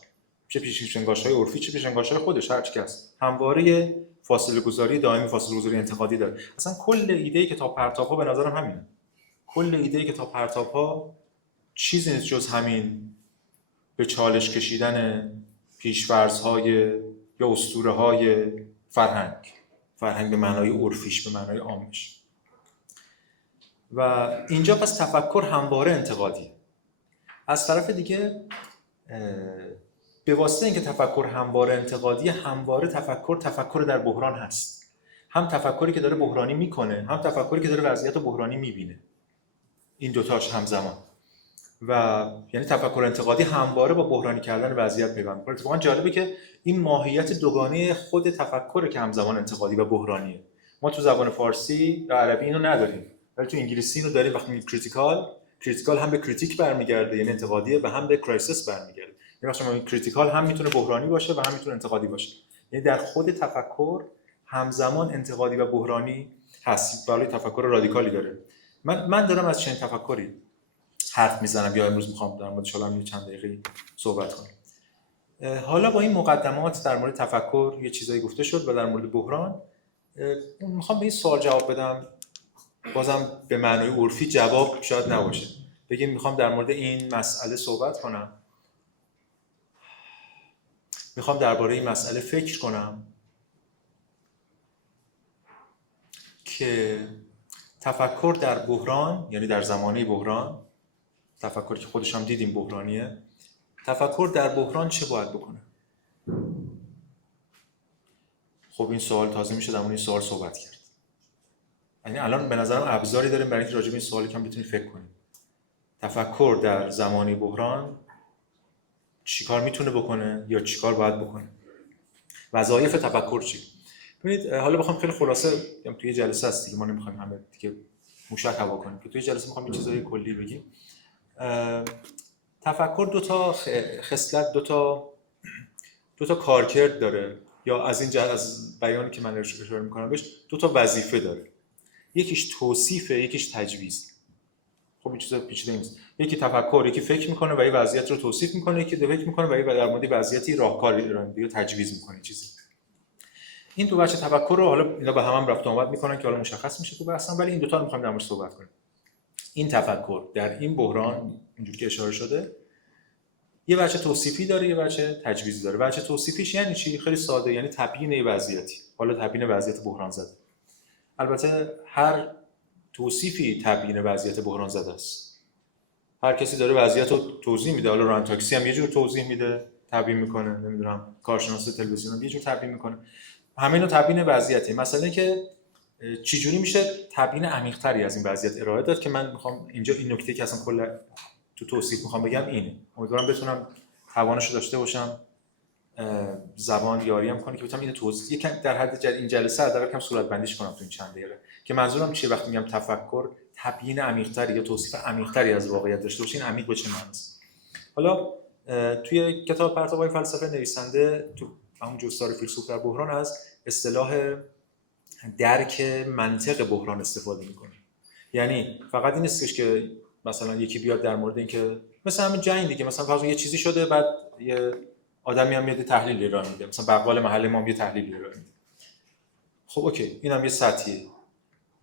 چه پیش‌انگاشت‌های عرفی چه پیش‌انگاشت‌های خودش هر چی هست همواره فاصله گذاری دائمی فاصله گذاری انتقادی داره. اصلا کل ایده کتاب پرتاب‌ها به نظرم همینه. کل ایده کتاب پرتاب‌ها چیزی نیست جز همین به چالش کشیدن پیش‌فرض‌های یا اسطوره‌های فرهنگ به معنای عرفیش به معنای عامش و اینجا پس تفکر همواره انتقادیه. از طرف دیگه به واسطه اینکه تفکر همواره انتقادیه همواره تفکر در بحران هست. هم تفکری که داره بحرانی میکنه هم تفکری که داره وضعیت بحرانی میبینه. این دوتاش همزمان و یعنی تفکر انتقادی همواره با بحرانی کردن وضعیت پیوند می‌خوره. اتفاقا جالبه که این ماهیت دوگانه خود تفکر که همزمان انتقادی و بحرانیه. ما تو زبان فارسی و عربی اینو نداریم ولی تو انگلیسی اینو داریم. وقتی میگیم کریتیکال هم به کریتیک برمیگرده یعنی انتقادیه و هم به کرایسیس برمیگرده. یعنی وقتی ما میگیم کریتیکال هم میتونه بحرانی باشه و هم میتونه انتقادی باشه. یعنی در خود تفکر همزمان انتقادی و بحرانی هست. ولی تفکر رادیکالی داره. من دارم از چنین تفکری حرف میزنم یا امروز میخوام در موردش حالا چند دقیقه صحبت کنم. حالا با این مقدمات در مورد تفکر یه چیزایی گفته شد و در مورد بحران میخوام به این سوال جواب بدم. بازم به معنای عرفی جواب شاید نباشه. بگیم میخوام در مورد این مسئله صحبت کنم. میخوام درباره این مسئله فکر کنم که تفکر در بحران، یعنی در زمانه بحران، تفکری که خودش هم دیدیم بحرانیه، تفکر در بحران چه باید بکنه؟ خب این سوال تازه میشه در مورد این سوال صحبت کرد. یعنی الان به نظرم ابزاری داریم برای اینکه راجع به این سوالی که هم بتونیم فکر کنیم. تفکر در زمانه بحران چیکار میتونه بکنه یا چیکار باید بکنه؟ وظایف تفکر چی؟ ببینید حالا بخوام خیلی خلاصه توی جلسه هست دیگه، ما نمیخوایم همه دیگه موشک هوا کنیم که توی جلسه میخوام این چیزای کلی بگیم. تفکر دو تا خصلت، دو تا کارکرد داره، یا از این جهت از بیانی که من اشاره میکنم بهش دو تا وظیفه داره. یکیش توصیفه، یکیش تجویز. خب این چیزا پیچیده نیست. یکی تفکر، یکی فکر میکنه و این وضعیت رو توصیف میکنه، یکی فکر میکنه و این در مورد وضعیتی راهکاری یا تجویز میکنه چیزی. این دو بچه تفکر رو حالا اینا به هم رفت و آمد میکنن که حالا مشخص میشه تو بحثم، ولی این دو تا رو میخوام در موردش صحبت کنیم. این تفکر در این بحران اینجوری که اشاره شده یه بچه توصیفی داره، یه بچه تجویزی داره. بچه توصیفیش یعنی چی؟ خیلی ساده، یعنی تبیین وضعیتی. حالا تبیین وضعیت بحران زده. البته هر توصیفی تبیین وضعیت بحران زده است. هر کسی داره وضعیت رو توضیح میده. حالا راننده تاکسی هم یه جور توضیح میده، تبیین میکنه، نمیدونم کارشناس تلویزیون هم یه جور تبیین میکنه. همه اینا تبیین وضعیتی. مثلا که چجوری میشه تبیین عمیق‌تری از این وضعیت ارائه داد که من میخوام اینجا این نکته که اصلا کلا تو توصیف میخوام بگم اینه. امیدوارم بتونم توانش رو داشته باشم زبان یاری هم کنه که بتونم اینو توضیح یکم در حد این جلسه حداقل کم صورت بندیش کنم تو این چند دقیقه، که منظورم چیه وقتی میگم تفکر تبیین عمیق‌تری یا توصیف عمیق‌تری از واقعیت داشته باشه. این عمیق به چه معناست؟ حالا توی کتاب پرتاب‌های فلسفه نویسنده تو همون جستار فیلسوف در بحران از اصطلاح درک منطق بحران استفاده میکنه. یعنی فقط این نیستش که مثلا یکی بیاد در مورد اینکه مثلا همین جنگ دیگه، مثلا فرض یه چیزی شده بعد یه آدمی هم میاد تحلیل ارائه میده، مثلا بقال محل ما هم یه تحلیل ارائه میده. خب اوکی، اینم یه سطحیه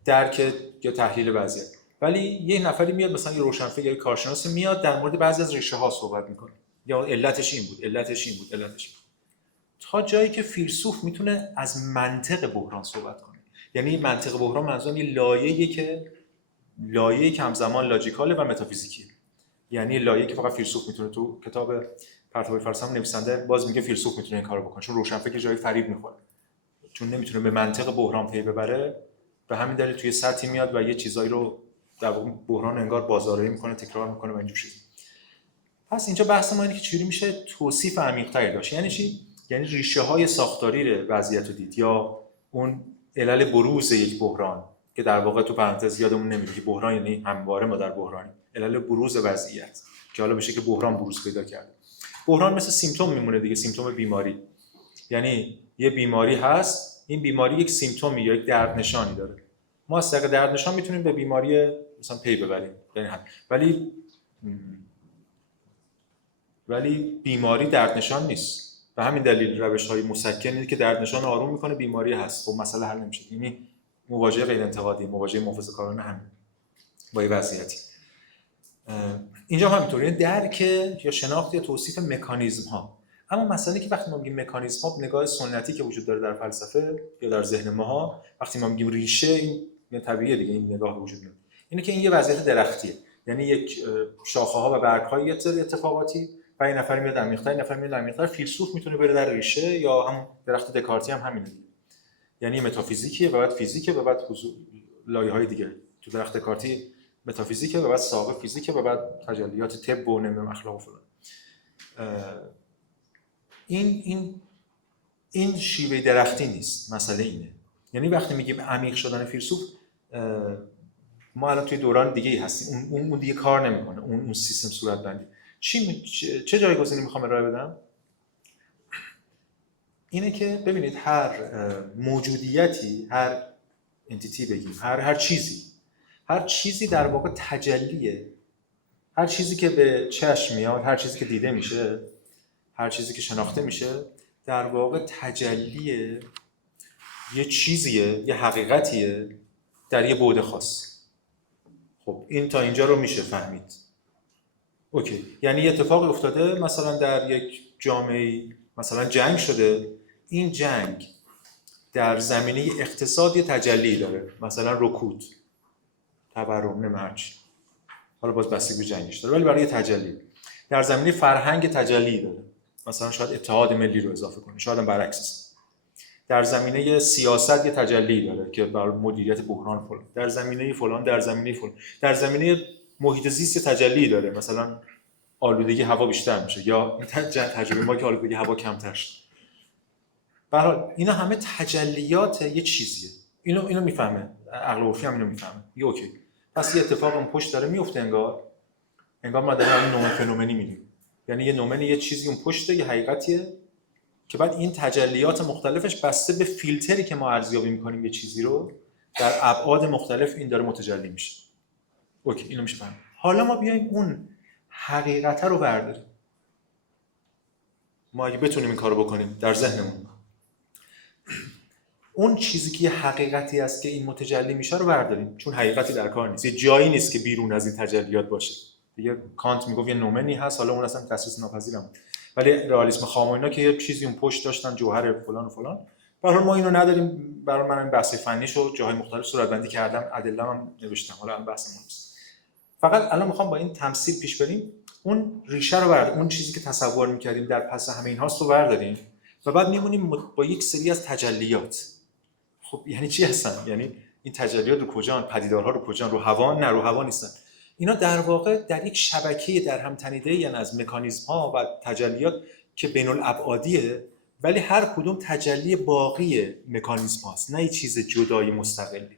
درک یا تحلیل وضعیت. ولی یه نفری میاد مثلا یه روشنفکر یا کارشناس میاد در مورد بعضی از ریشه ها صحبت میکنه، یا علتش این بود، علتش این بود، علتش این بود. تا جایی که فیلسوف میتونه از منطق بحران صحبت کنه. یعنی منطق بحران منظورم یه لایه‌ای که همزمان لاجیکاله و متافیزیکیه. یعنی لایه‌ای که فقط فیلسوف میتونه. تو کتاب پرتاب‌های فلسفه نویسنده باز میگه فیلسوف میتونه این کارو بکنه، چون روشنفکر جای فریب میخوره، چون نمیتونه به منطق بحران پی ببره. به همین دلیل توی سطحی میاد و یه چیزایی رو در بحران انگار بازاریابی میکنه، تکرار میکنه و اینجور چیزا. پس اینجا بحث ما اینه که چجوری میشه توصیف عمیق‌تری داشت. یعنی چی؟ یعنی ریشه‌های ساختاری وضعیت رو دید، یا اون علل بروز یک بحران که در واقع تو پرانتز یادمون نمیره که بحران یعنی همواره ما در بحرانیم. علل بروز وضعیت که حالا بشه که بحران بروز پیدا کرده. بحران مثل سیمپتوم میمونه دیگه، سیمپتوم بیماری. یعنی یه بیماری هست، این بیماری یک سیمپتومی یا یک درد نشانی داره. ما از طریق درد نشان میتونیم به بیماری مثلا پی ببریم. یعنی ولی بیماری درد نشان نیست. به همین دلیل روش‌های مسکنی که درد نشان آروم میکنه بیماری هست. خب مسئله حل نمیشه. یعنی مواجهه غیر انتقادی، مواجهه محافظه‌کارانه همین با وضعیتی. اینجا همینطوره، درک یا شناخت یا توصیف مکانیزم ها. اما مسئله که وقتی ما میگیم مکانیزم ها، نگاه سنتی که وجود داره در فلسفه یا در ذهن ماها، وقتی ما میگیم ریشه، این طبیعیه دیگه، این نگاه وجود نداره. اینه که این یه وضعیت درختیه، یعنی یک شاخه ها و برگ های یه سری اتفاقاتی و این نفر میاد عمیق‌تر، این نفر میاد عمیق‌تر. فیلسوف میتونه بره در ریشه، یا هم درخت دکارتی هم همینه دیگه. یعنی متافیزیکیه و بعد فیزیکه و بعد لایه‌های دیگه. تو درخت دکارتی متافیزیکه و بعد ساقه فیزیکه و بعد تجلیات طب و نمیدونم اخلاق و فلان. این شیوه درختی نیست. مسئله اینه. یعنی وقتی میگیم عمیق شدن فیلسوف، ما الان توی دوران دیگه‌ای هستیم. اون دیگه کار نمیکنه. اون سیستم صورت بندی. چه جایگزینی میخوام ارائه بدم؟ اینه که ببینید هر موجودیتی، هر انتیتی بگیم، هر چیزی در واقع تجلیه. هر چیزی که به چشم میاد، هر چیزی که دیده میشه، هر چیزی که شناخته میشه در واقع تجلی یه چیزیه، یه حقیقتیه در یه بعد خاص. خب این تا اینجا رو میشه فهمید. اوکی، یعنی اتفاقی افتاده مثلا در یک جامعه، مثلا جنگ شده، این جنگ در زمینه اقتصاد یه تجلی داره، مثلا رکود، تورم، نمرچ، حالا باز بستگی به جنگش داره، ولی برای تجلی. در زمینه فرهنگ تجلی داره، مثلا شاید اتحاد ملی رو اضافه کنه، شاید هم برعکس. در زمینه سیاست یه تجلی داره که برای مدیریت بحران فلان، در زمینه فلان، در زمینه فلان، در زمینه محیط زیست یه تجلی داره، مثلا آلودگی هوا بیشتر میشه، یا تجربه ما که آلودگی هوا کمتر شد. به هر حال اینا همه تجلیات یه چیزیه. اینو میفهمه عقل عرفی، هم اینو میفهمه. میگه اوکی، پس یه اتفاق اون پشت داره میفته، انگار ما داریم نومن فنومنی میگیم، یعنی یه نومن، یه چیزی اون پشته، یه حقیقتیه که بعد این تجلیات مختلفش بسته به فیلتری که ما ارزیابی میکنیم یه چیزی رو، در ابعاد مختلف این داره متجلی میشه. اوکی، اینو میشه فهمید. حالا ما بیایم اون حقیقت رو برداریم. ما اگه بتونیم این کارو بکنیم در ذهنمون، اون چیزی که یه حقیقتی است که این متجلی میشه رو برداریم، چون حقیقتی در کار نیست، یه جایی نیست که بیرون از این تجلیات باشه. دیگه کانت میگفت یه نومنی هست، حالا اون اصلا تثبیت ناپذیرم، ولی رئالیسم خام و اینا که یه چیزی اون پشت داشتن، جوهر فلان و فلان. به هر حال ما اینو نداریم. برای من این بحث فنیشو جاهای مختلف صورت‌بندی کردم، ادله هم نوشتم، حالا الان بحث نیست. فقط الان میخوام با این تمثیل پیش بریم، اون ریشه رو برداریم، اون چیزی که تصور می‌کردیم در پس همه اینهاست رو برداریم و بعد میمونیم با یک سری از تجلیات. خب یعنی چی هستن؟ یعنی این تجلیات رو کجان؟ پدیدارها رو کجان؟ رو هوا؟ نه، رو هوا نیستن. اینا در واقع در یک شبکه در هم تنیده، یعنی از مکانیزم‌ها و تجلیات که بین الابعادیه، ولی هر کدوم تجلی باقی مکانیزم هاست، نه یه چیز جدای مستقلی.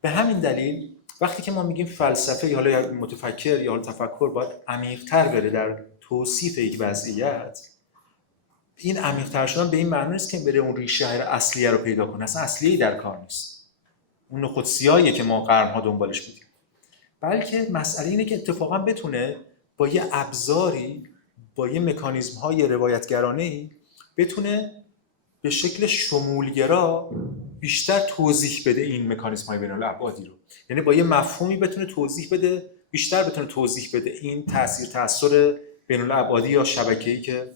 به همین دلیل وقتی که ما میگیم فلسفه یا حالا متفکر یا تفکر باید عمیق‌تر بره در توصیف یک وضعیت، این عمیق‌تر شدن به این معنی نیست که بره اون ریشه اصلیه رو پیدا کنه، اصلا اصلیه‌ای در کار نیست، اون نخود سیاهیه که ما قرن‌ها دنبالش بودیم، بلکه مسئله اینه که اتفاقا بتونه با یه ابزاری، با یه مکانیزم‌های روایتگرانه‌ای بتونه به شکل شمولگرا بیشتر توضیح بده این مکانیزم‌های بین‌الابعادی رو. یعنی با یه مفهومی بتونه توضیح بده، بیشتر بتونه توضیح بده این تأثیر بین‌الابعادی یا شبکه‌ای که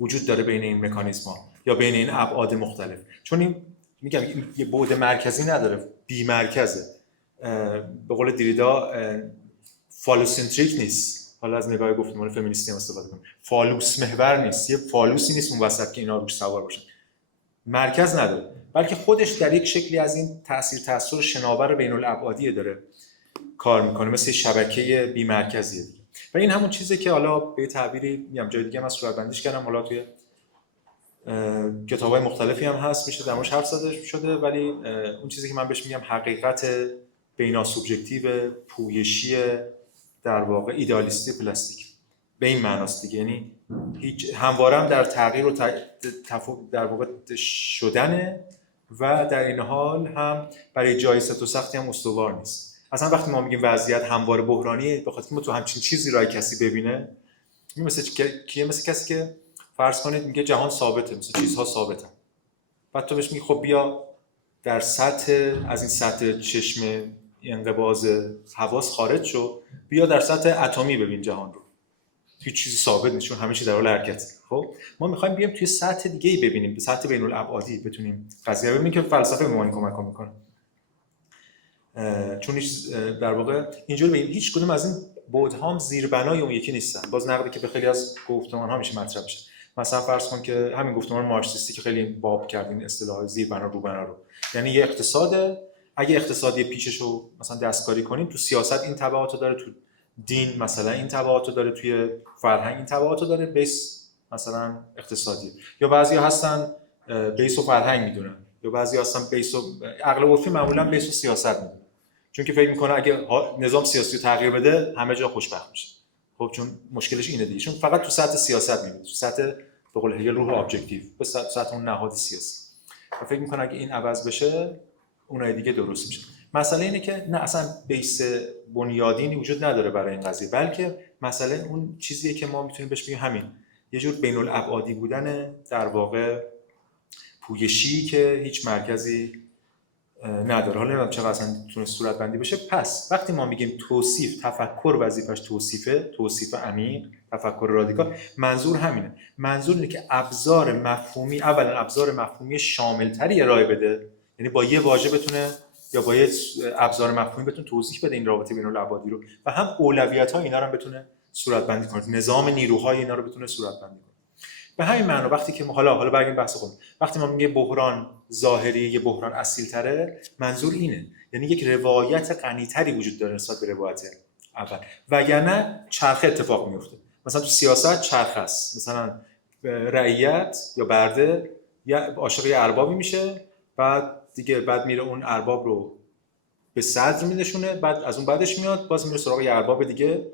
وجود داره بین این مکانیزم‌ها یا بین این ابعاد مختلف. چون این میگم یه بعد مرکزی نداره، بی مرکزه. به قول دریدا فالوسنتریک نیست، حالا از نگاه گفتمان فمینیستی هم استفاده کنیم، فالوس محور نیست، یه فالوسی نیست اون وسط که اینا روش سوار باشن، مرکز نداره، بلکه خودش در یک شکلی از این تأثیر شناور بین الابعادی داره کار میکنه، مثل شبکه بی مرکزیه. و این همون چیزه که حالا به تعبیری میگم جای دیگه من صورت‌بندیش کردم، حالا توی کتاب‌های مختلفی هم هست میشه در موردش حرف زده شده، ولی اون چیزی که من بهش میگم حقیقت بینا سوبژکتیو پویشی در واقع ایدئالیستی پلاستیک، به این معناست دیگه. یعنی هیچ همواره هم در تغییر و در واقع شدنه و در این حال هم برای جای سخت و سختی هم استوار نیست. اصلا وقتی ما میگیم وضعیت همواره بحرانیه، بخاطر که ما تو همچین چیزی راه کسی ببینه، مثل کسی که فرض کنید میگه جهان ثابته، مثل چیزها ثابتن، بعد تو بهش میگی خب بیا در از این سطح چشم انقباض حواس خارج شو، بیا در سطح اتمی ببین جهان رو، هیچ چیزی ثابت نیست چون همه چی در حال حرکته. خب ما میخوایم بیایم توی سطح دیگه‌ای ببینیم، به سطح بین الابعادی بتونیم قضیه رو ببینیم که فلسفه به ما کمک میکنه. چون در واقع اینجوری ببینیم هیچ کدوم از این بعدها هم زیربنای اون یکی نیستن. باز نقدی که به خیلی از گفتمان‌ها میشه مطرح بشه. مثلا فرض کن که همین گفتمان مارکسیستی که خیلی باب کردین اصطلاح زیربنا روبنا رو، یعنی یه اقتصاد، اگه اقتصادی پیشش رو مثلا دستکاری کنیم، تو سیاست این تبعاتو داره، تو دین مثلا این تبعاتو داره، توی فرهنگ این تبعاتو داره، بیس مثلا اقتصادی، یا بعضیا هستن بیس و فرهنگ میدونن، یا بعضیا هستن بیس و عقل عرفی معمولا بیس و سیاست میدونن، چون که فکر میکنه اگه نظام سیاسی رو تغییر بده همه جا خوشبخت میشه. خب چون مشکلش اینه دیگه، چون فقط تو سطح سیاست میبینه، تو سطح به قول هگل روح ابجکتیو، به سطح اون نهاد سیاسی، و فکر میکنه اگه این عوض بشه اونای دیگه درست میشه. مسئله اینه که نه، اصلا بیس بنیادینی وجود نداره برای این قضیه، بلکه مسئله اون چیزیه که ما میتونیم بهش بگیم همین یه جور بین الابعادی بودن در واقع پویشی که هیچ مرکزی نداره. حالا نمیدونم چقدر اصلا تونه صورت بندی بشه. پس وقتی ما میگیم توصیف، تفکر وظیفش توصیفه، توصیف عمیق، تفکر رادیکال، منظور همینه. منظور اینه که ابزار مفهومی، اولا ابزار مفهومی شاملتری ارائه بده، یعنی با یه واژه بتونه یا با یه ابزار مفهومی بتونه توضیح بده این رابطه بین الابعادی رو، و هم اولویت‌ها اینا رو بتونه صورت بندی کنه، نظام نیروهای اینا رو بتونه صورت بندی کنه. به همین معنا وقتی که حالا برگردیم بحث خودمون، وقتی ما میگیم بحران ظاهری، یه بحران اصیل‌تره، منظور اینه، یعنی یک روایت غنی‌تری وجود داره نسبت به روایت اول، وگرنه چرخه اتفاق میفته. مثلا تو سیاست چرخه است، مثلا رعیت یا برده یا عاشق یه اربابی میشه، بعد میره اون ارباب رو به صدر می‌نشونه، بعد از اون بعدش میاد باز میره سراغ یه ارباب دیگه،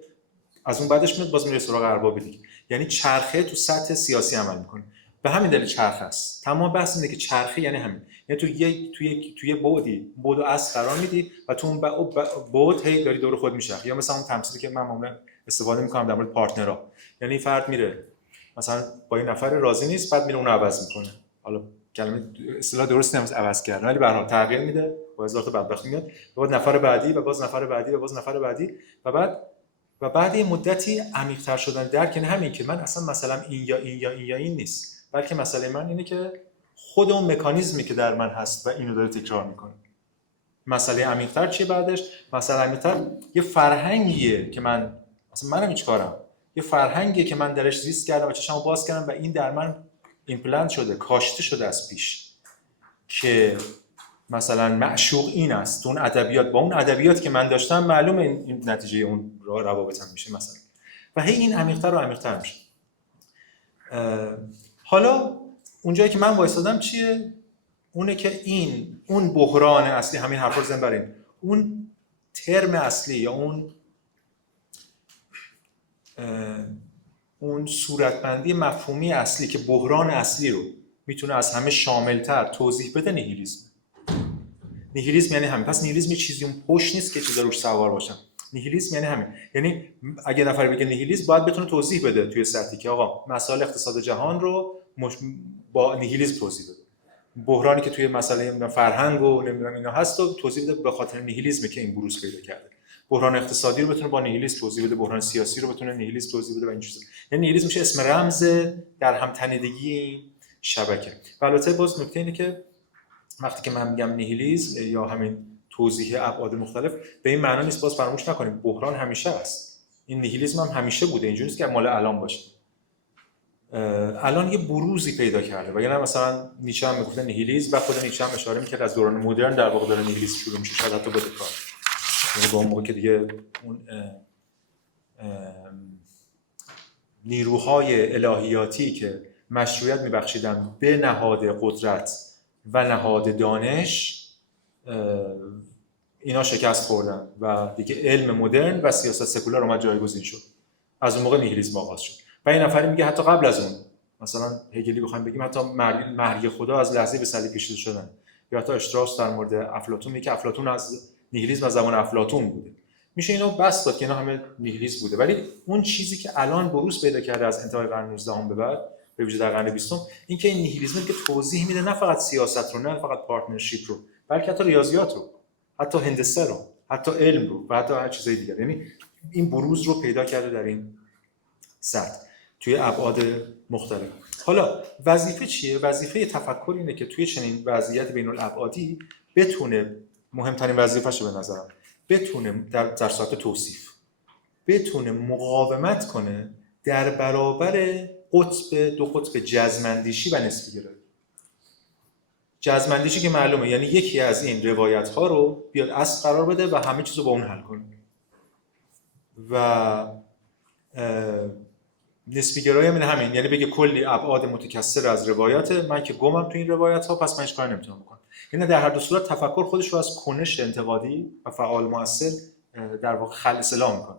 از اون بعدش میاد باز میره سراغ ارباب دیگه. یعنی چرخه تو سطح سیاسی عمل میکنه. به همین دلیل چرخه است. تمام بحث اینه که چرخه یعنی همین، یعنی تو یه بعد و اصل قرار میدی و تو اون بعد هی داری دور خود میشه. یا مثلا اون تمثیلی که من معمولا استفاده میکنم در مورد پارتنرها، یعنی فرد میره مثلا با این نفر راضی نیست، بعد میره اون رو عوض میکنه. حالا کلمه اصطلاح درستی نمیشه عوض کردن، ولی به هر حال تغییر میده، با هزار تا بدبختی میاد، بعد نفر بعدی و باز نفر بعدی و باز نفر بعدی و بعد یه مدتی عمیق‌تر شدن درک، یعنی همین که من اصلا مثلا این یا این یا این یا این نیست، بلکه مسئله من اینه که خود اون مکانیزمی که در من هست و اینو داره تکرار میکنه. مسئله عمیق‌تر چیه بعدش؟ مسئله عمیق‌تر یه فرهنگیه که منم هیچ کارم، یه فرهنگیه که من درش زیست کردم و چشمو باز کردم و این در من ایمپلنت شده، کاشته شده از پیش، که مثلا معشوق این است. اون ادبیات با اون ادبیات که من داشتم معلومه این نتیجه اون روابطم میشه مثلا، و هی این عمیق‌تر و عمیق‌تر میشه. حالا اونجایی که من وایسادم چیه؟ اونه که اون بحران اصلی، همین حرفا زدم برای اون ترم اصلی یا اون صورتبندی مفهومی اصلی که بحران اصلی رو میتونه از همه شاملتر توضیح بده، نیهیلیسم. نیهیلیسم یعنی همین. پس نیهیلیسم یه چیزی اون پشت نیست که چیزا روش سوار باشن. نیهیلیسم یعنی همین. یعنی اگه نفر بگه نیهیلیسم، باید بتونه توضیح بده توی سطحی که آقا مسائل اقتصاد جهان رو با نیهیلیسم توضیح بده. بحرانی که توی مسئله فرهنگ و نمیدونم اینا هست رو توضیح بده به خاطر نیهیلیسم که این بروز پیدا کرده. بحران اقتصادی رو بتونه با نیهیلیسم توضیح بده، بحران سیاسی رو بتونه نیهیلیسم توضیح بده و این چیزا. یعنی نیهیلیسم میشه اسم رمز در هم تنیدگی این شبکه. و البته باز نکته اینه که وقتی که من میگم نیهیلیسم یا همین توضیح ابعاد مختلف، به این معنی نیست، باز فراموش نکنیم بحران همیشه است. این نیهیلیسم هم همیشه بوده، اینجوری نیست که مال الان باشه. الان یه بروزی پیدا کرده. و یعنی مثلا نیچه هم میگفته نیهیلیسم و خود نیچه هم اشاره میکرد از دوران مدرن در واقع داره نیهیلیسم شروع میشه، شاید حتی بده کار. یعنی با اون موقع که دیگه اون نیروهای الهیاتی که مشروعیت میبخشیدن به نهاد قدرت و نهاد دانش، اینا شکست خوردن و دیگه علم مدرن و سیاست سکولار اومد جایگزین شد. از اون موقع نیهیلیسم آغاز شد. و این نفری میگه حتی قبل از اون، مثلا هگلی بخوایم بگیم، حتی مرگ خدا از لحظه به صلیب کشیده شدن، یا حتی اشتراس در مورد افلاطون میگه که افلاطون از نیهیلیسم از زمان افلاطون بوده. میشه اینو بس داد که اینا همه نیهیلیسم بوده. ولی اون چیزی که الان بروز پیدا کرده از انتهای قرن 19 به بعد، به ویژه در قرن 20، این که این نیهیلیسم که توضیح میده نه فقط سیاست رو، نه فقط پارتنرشیپ رو، بلکه حتی ریاضیات رو، حتی هندسه رو، حتی علم رو و حتی هر چیزای دیگه. یعنی این بروز رو پیدا کرده در این سطح توی ابعاد مختلف. حالا وظیفه چیه؟ وظیفه تفکر اینه که توی چنین وضعیت بین الابعادی بتونه، مهمترین وظیفه‌شه به نظرم، بتونه در ساعت توصیف بتونه مقاومت کنه در برابر دو قطب جزم‌اندیشی و نسبی گرایی. جزم‌اندیشی که معلومه، یعنی یکی از این روایت‌ها رو بیاد اصل قرار بده و همه چیز رو با اون حل کنه. و نسبی گرایی هم همین، یعنی بگه کلی ابعاد متکثر از روایت، من که گمم تو این روایت‌ها، پس من هیچ کاری نمیتونم بکنم. یعنی در هر دو صورت تفکر خودش رو از کنش انتقادی و فعال مؤثر در واقع خلع اصلاح میکنه.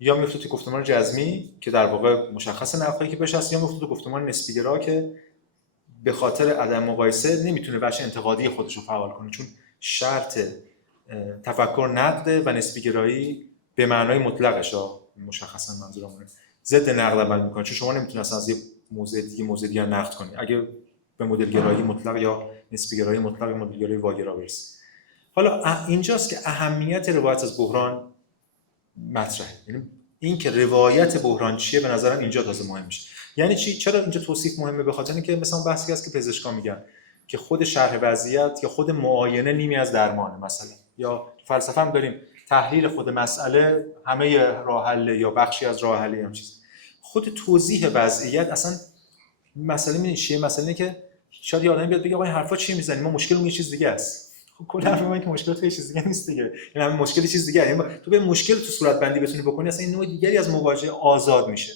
یا میفته تو گفتمان جزمی که در واقع مشخص نقدی که بهش هست، یا میفته تو گفتمان نسبی گرا که به خاطر عدم مقایسه نمیتونه بخش انتقادی خودش رو فعال کنه، چون شرط تفکر نقده و نسبی گرایی به معنای مطلقش، مشخصا منظورم ضد نقد عمل میکنه، چون شما نمیتونید اصلا از یه موضوع دیگه نقد کنید اگه به مدل گرایی مطلق یا نسبی گرایی مطلق یا مدل گرایی واگرا برسید. حالا اینجاست که اهمیت روایت از بحران مطرحه. یعنی این که روایت بحران چیه به نظرم اینجا تازه مهم میشه. یعنی چی؟ چرا اینجا توصیف مهمه؟ به خاطر اینکه مثلا بحثی هست که پزشکان میگن که خود شرح وضعیت یا خود معاینه نیمی از درمانه مثلا، یا فلسفه هم داریم تحلیل خود مسئله همه راه حل یا بخشی از راه حل هم چیز. خود توضیح وضعیت اصلا مسئله چیه؟ مسئله که شاید یه آدمی بیاد بگه آقا این حرفا چی میزنی، ما مشکلمون یه چیز دیگه است. خب کلا حرف ما اینه که مشکل تو یه چیز دیگه نیست دیگه، یعنی همین مشکل چیز دیگه، یعنی تو به مشکل تو صورت بندی بتونی بکنی اصلا این نوع دیگری از مواجهه آزاد میشه.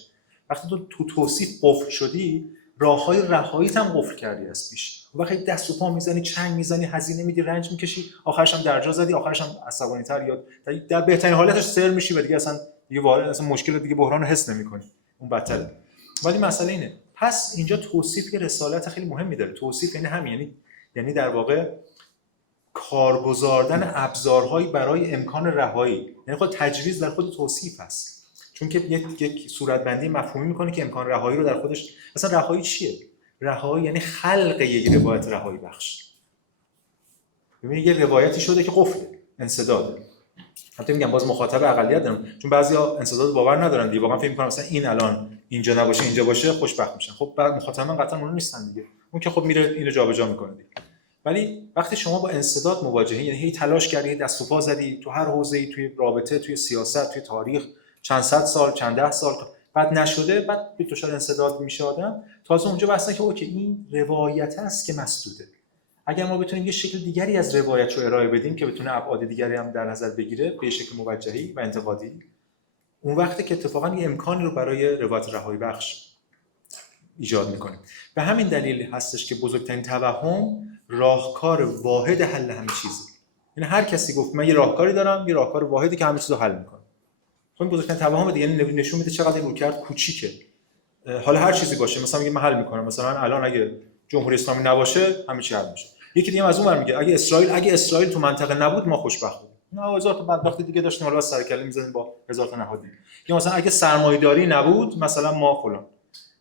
وقتی تو توصیف قفل شدی، راههای رهاییت هم قفل کردی از پیش. وقتی دست و پا میزنی، چنگ میزنی، هزینه میدی، رنج میکشی، آخرش هم درجا زدی، آخرش هم عصبانی‌تر یا در بهترین حالتش سر میشی و دیگه اصلا وارد اصلا مشکل دیگه بحران رو حس نمی‌کنی، اون بدتره. ولی مسئله اینه، پس اینجا توصیف یه رسالت خیلی مهمی داره. توصیف یعنی همین، یعنی در واقع کار گذاردن ابزارهایی برای امکان رهایی. یعنی خود تجویز در خود توصیف هست، چون که یک صورتبندی مفهومی میکنه که امکان رهایی رو در خودش. اصلا رهایی چیه؟ رهایی یعنی خلق یک روایت رهایی بخش. ببینید یه روایتی شده که قفله، انسداده. حتی میگم باز مخاطب اقلیت دارم، چون بعضیا انسداد باور ندارن دیگه، واقعا فکر میکنن مثلا این الان اینجا نباشه اینجا باشه خوشبخت میشن. خب بعد مخاطب من قطعا اون نیستن دیگه، اون که خب میره اینو جابجا میکنه دیگه. ولی وقتی شما با انسداد مواجهی، یعنی هی تلاش کردی، دست و پا زدی تو هر حوزه‌ای، توی رابطه، توی سیاست، توی تاریخ، چند صد سال، چند ده سال، بعد نشده، بعد دچار انسداد میشه آدم، تازه اونجا بحثه که اوکی این روایت است که مسدوده. اگر ما بتونیم یه شکل دیگری از روایت رو ارائه بدیم که بتونه ابعاد دیگری هم در نظر بگیره به شکل موجهی و انتقادی، اون وقتی که اتفاقا یه امکانی رو برای روایت رهایی بخش ایجاد میکنه. به همین دلیل هستش که بزرگترین توهم راهکار واحد حل همه چیزه. یعنی هر کسی گفت من یه راهکاری دارم، یه راهکار واحدی که همه چیزو حل میکنه. خب بزرگترین توهم دیگه، یعنی نشون میده چقدر رویکرد کوچیکه. حالا هر چیزی باشه، مثلا میگه من حل میکنم، مثلا الان اگه جمهوری اسلامی نباشه همه چی حل میشه. یکی دیگه از اون ور میگه اگه اسرائیل تو منطقه نبود ما خوشبخت بودیم. نه، هزار تا بدبختی دیگه داشتیم، حالا سر کله می‌زدیم با هزار تا نهادی. یا مثلا اگه سرمایه‌داری نبود مثلا ما فلان.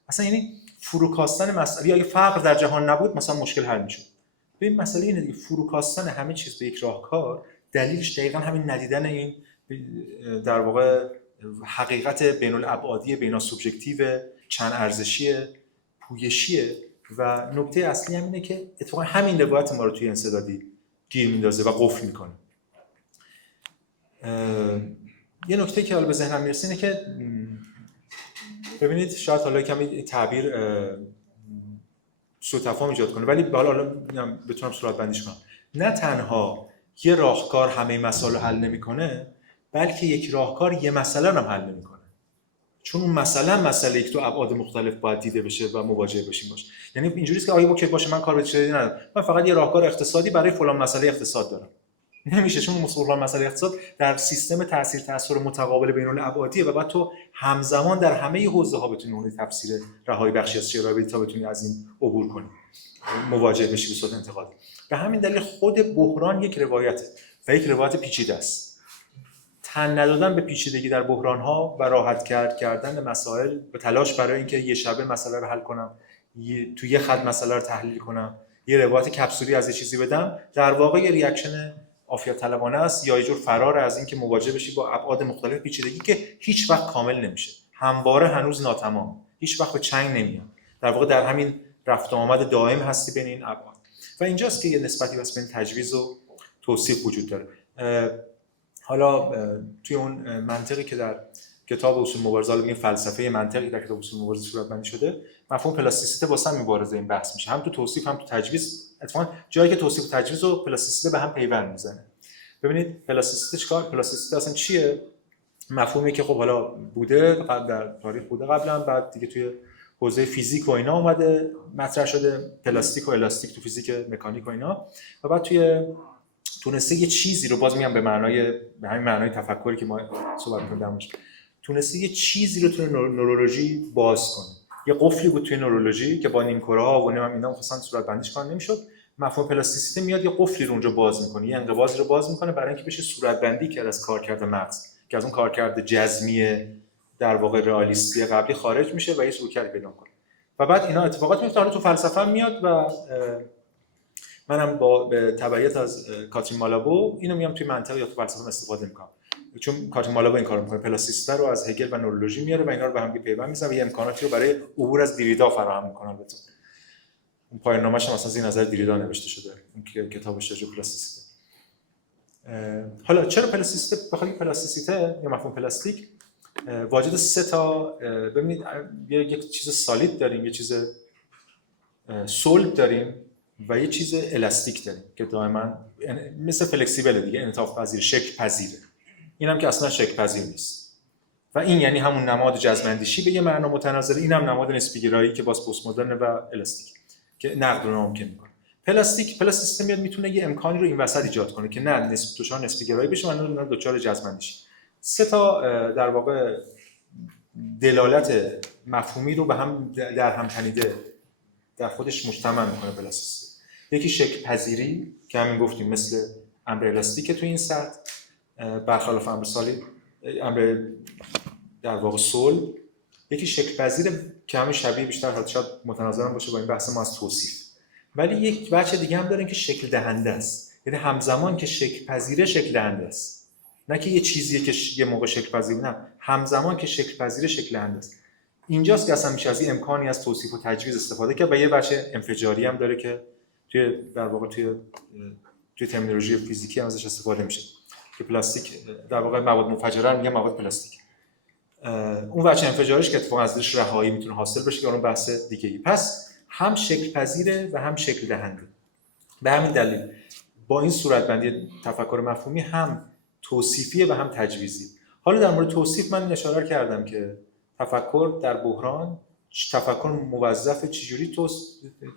اصلا یعنی فروکاستن مسئله، اگه فقر در جهان نبود مثلا مشکل حل میشد. ببین مسئله اینه دیگه، فروکاستن همه چیز به یک راهکار دلیلش دقیقاً همین ندیدن این در واقع حقیقت بین الابعادی، بین سوبژکتیو، چند ارزشی، پویشیه. و نکته اصلی هم اینه که اتفاقا همین روایت ما رو توی انسدادی گیر میندازه و قفل میکنه. یه نکته که حالا به ذهنم میرسه اینه که ببینید شاید حالا کمی تعبیر سوء تفاهم ایجاد کنه، ولی حالا بتونم صورت بندیش کنم. نه تنها یه راهکار همه مسائل رو حل نمیکنه، بلکه یک راهکار یه مسئله رو هم حل نمیکنه. چون اون مسئله که تو ابعاد مختلف باید دیده بشه و مواجه بشیم باشه. یعنی اینجوریه که آیا اوکی باشه من کار به چیزی ندارم، من فقط یه راهکار اقتصادی برای فلان مسئله اقتصاد دارم. نمیشه، چون فلان مسئله اقتصاد در سیستم تاثیر متقابل بین الابعادیه و بعد تو همزمان در همه حوزه‌ها بتونی اون تفسیر رهایی بخشی از چرا تا بتونی از این عبور کنی، مواجه بشی به صورت انتقادی. به همین دلیل خود بحران یک روایته و یک روایت پیچیده است. تن ندادن به پیچیدگی در بحران‌ها و راحت کردن مسائل به تلاش برای اینکه یه شبه مسئله رو حل کنم، تو یه خط مسئله رو تحلیل کنم، یه روایت کپسولی از یه چیزی بدم، در واقع یه ریاکشن عافیت طلبانه است یا یه جور فرار از اینکه مواجه بشی با ابعاد مختلف پیچیدگی که هیچ وقت کامل نمیشه، همواره هنوز ناتمام، هیچ وقت به چنگ نمیاد. در واقع در همین رفت و آمد دائم هستی بین این ابعاد. و اینجاست که یه نسبتی واسه بین تجویز و توصیف وجود داره. حالا توی اون منطقی که در کتاب اصول مبارزه، میگه فلسفه منطقی در کتاب اصول مبارزه صورتبندی شده، مفهوم پلاستیسیته واسه هم مبارزه این بحث میشه، هم تو توصیف هم تو تجویز. اتفاقا جایی که توصیف و تجویز و پلاستیسیته به هم پیوند میزنه. ببینید پلاستیسیته چیکار؟ پلاستیسیته اصلا چیه؟ مفهومی که خب حالا بوده در تاریخ بوده قبلا، بعد دیگه توی حوزه فیزیک و اینا اومده مطرح شده، پلاستیک و الاستیک تو فیزیک مکانیک و اینا، و بعد توی تونسته یه چیزی رو، باز میگم به همین معنای تفکری که ما صحبت می‌کردیم، تونسته یه چیزی رو توی نورولوژی باز کنه. یه قفلی بود توی نورولوژی که با نیمکره‌ها و اینا مثلا صورت بندیش کار نمی‌شد. مفهوم پلاستیسیته میاد یه قفلی رو اونجا باز می‌کنه، یه انقباضی رو باز می‌کنه برای اینکه بشه صورت بندی کرد از کارکرد مغز، که از اون کارکرد جزمی در واقع رئالیستی قبلی خارج میشه و یه رویکردی پیدا کنه و بعد اینا اتفاقات میفته. تو فلسفه هم میاد و منم به تبعیت از کاترین مالابو اینو میام توی منطق یا تو فلسفه استفاده میکنم، چون کاترین مالابو این کارو میکنه، پلاستیسیته رو از هگل و نورولوژی میاره و اینا رو به هم پیوند میزنه و یه امکاناتی رو برای عبور از دیریدا فراهم میکنه. البته اون پایان‌نامه‌اش هم اصلا از نظر دیریدا نوشته شده، اون کتابش راجع به پلاستیسیته. حالا چرا پلاستیسیته؟ بخاطر پلاستیسیته یا مفهوم پلاستیک واجد سه تا، ببینید یک چیز سالید داریم، یه چیز سولید داریم و یه چیز الاستیک داریم که دائما مثل فلکسیبل دیگه، انعطاف پذیر، شکل پذیره. اینم که اصلا شکل پذیر نیست و این یعنی همون نماد جزم‌اندیشی به یه معنا متناظره، اینم نماد نسبی گرایی که باز پست مدرن و الاستیک که نقد رو ناممکن میکنه. پلاستیسیته میاد میتونه یه امکانی رو این وسط ایجاد کنه که نه دچار نسبی گرایی بشه و نه دچار جزم‌اندیشی. سه تا در واقع دلالت مفهومی رو به هم در هم تنیده در خودش مجتمع میکنه پلاستیسیته. یکی شکل پذیری که همین گفتیم مثل امر الاستیک تو این سطح، برخلاف امر سالید، امر در واقع صلب. یکی شکل پذیره که همین شبیه بیشتر حتی شاید متناظرم باشه با این بحث ما از توصیف، ولی یک بچه دیگه هم داریم که شکل دهنده است، یعنی همزمان که شکل پذیره شکل دهنده است، نه که یه چیزیه که یه موقع شکل پذیر، نه همزمان که شکل پذیره شکل دهنده است. اینجاست که اصلا میشه از این امکانی از توصیف و تجویز استفاده کرد و یه بچه انفجاری هم داره که توی در واقع توی ترمینولوژی فیزیکی هم ازش استفاده میشه که پلاستیک در واقع مواد منفجره میگه مواد پلاستیک. اون بچه انفجاریش که اتفاقا ازش رهایی میتونه حاصل بشه که اون بحث دیگه‌ای. پس هم شکل پذیره و هم شکل دهنده. به همین دلیل با این صورتبندی تفکر مفهومی هم توصیفیه و هم تجویزی. حالا در مورد توصیف من اشاره کردم که تفکر در بحران، تفکر موظف چجوری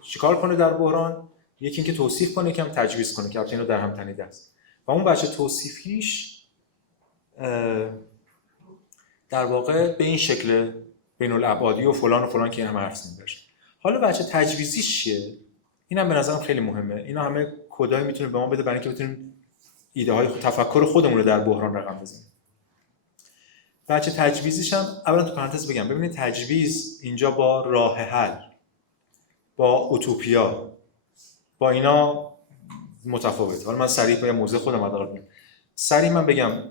چیکار کنه در بحران، یکی اینکه توصیف کنه، یکی هم تجویز کنه که اینو در هم تنیده است. و اون بچه توصیفیش در واقع به این شکل بین الابعادی و فلان که هم حرف زدیم بشه. حالا بچه تجویزیش چیه؟ اینم به نظرم خیلی مهمه. اینا همه کدای میتونه به ما بده برای اینکه بتونیم ایده های تفکر خودمون رو در بحران رقم بزنیم. بچه تجویزیش هم اولا تو پرانتز بگم، ببینید تجویز اینجا با راه حل، با اوتوپیا، با اینا متفاوت. حالا من سریع به موضوع خودم حداقل میگم. سریع من بگم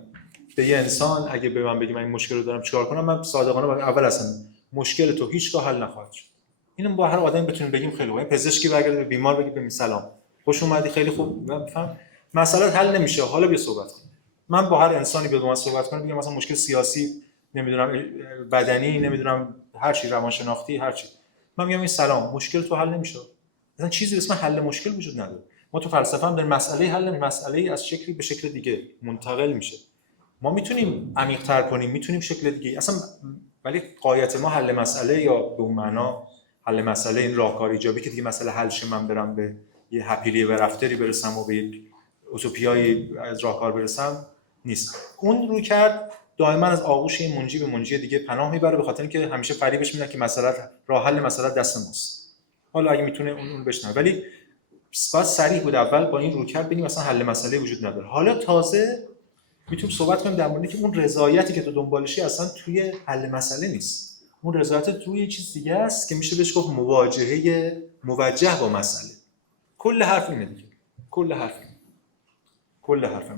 به یه انسان اگه به من بگی من این مشکل رو دارم چیکار کنم، من صادقانه بگم اول اصلا مشکل تو هیچگاه حل نخواهد شد. اینو با هر آدمی بتونیم بگیم خیلی خوبه. پزشکی برگرده به بیمار بگی ببین سلام، خوش اومدی، خیلی خوب، من بفهم مسئله حل نمیشه، حالا بیا صحبت کن. من با هر انسانی بیاد با من صحبت کنه بگم مثلا مشکل سیاسی، نمیدونم بدنی، نمیدونم هر چی، روانشناختی، هر چی، من میگم این سلام، مشکل تو حل نمیشه. مثلا چیزی به اسم حل مشکل وجود نداره. ما تو فلسفه هم داریم مسئله حل، مسئله از شکلی به شکل دیگه منتقل میشه. ما میتونیم عمیق‌تر کنیم، میتونیم شکل دیگه اصلا، ولی غایت ما حل مسئله یا به اون معنا حل مسئله این راهکار ایجابی که دیگه مسئله حل شه من برم به یه هپیلی و رفتری برسم و به یک اوتوپیایی از راهکار برسم نیست. اون روی کرد دائما از آغوش این منجی به منجی دیگه پناه میبره، به خاطر اینکه همیشه فریبش میدن که مسئله راه حل مسئله دست ماست. حالا اگه میتونه اون بشنوه، ولی باید صریح بود اول با این روی کرد ببینیم اصلا حل مسئله وجود نداره. حالا تازه میتونیم صحبت کنیم در مورد که اون رضایتی که تو دنبالشی اصلا توی حل مسئله نیست. اون رضایت توی یه چیز دیگه است که میشه بهش گفت مواجهه موجه با مسئله. کل حرف اینه دیگه. کل حرفم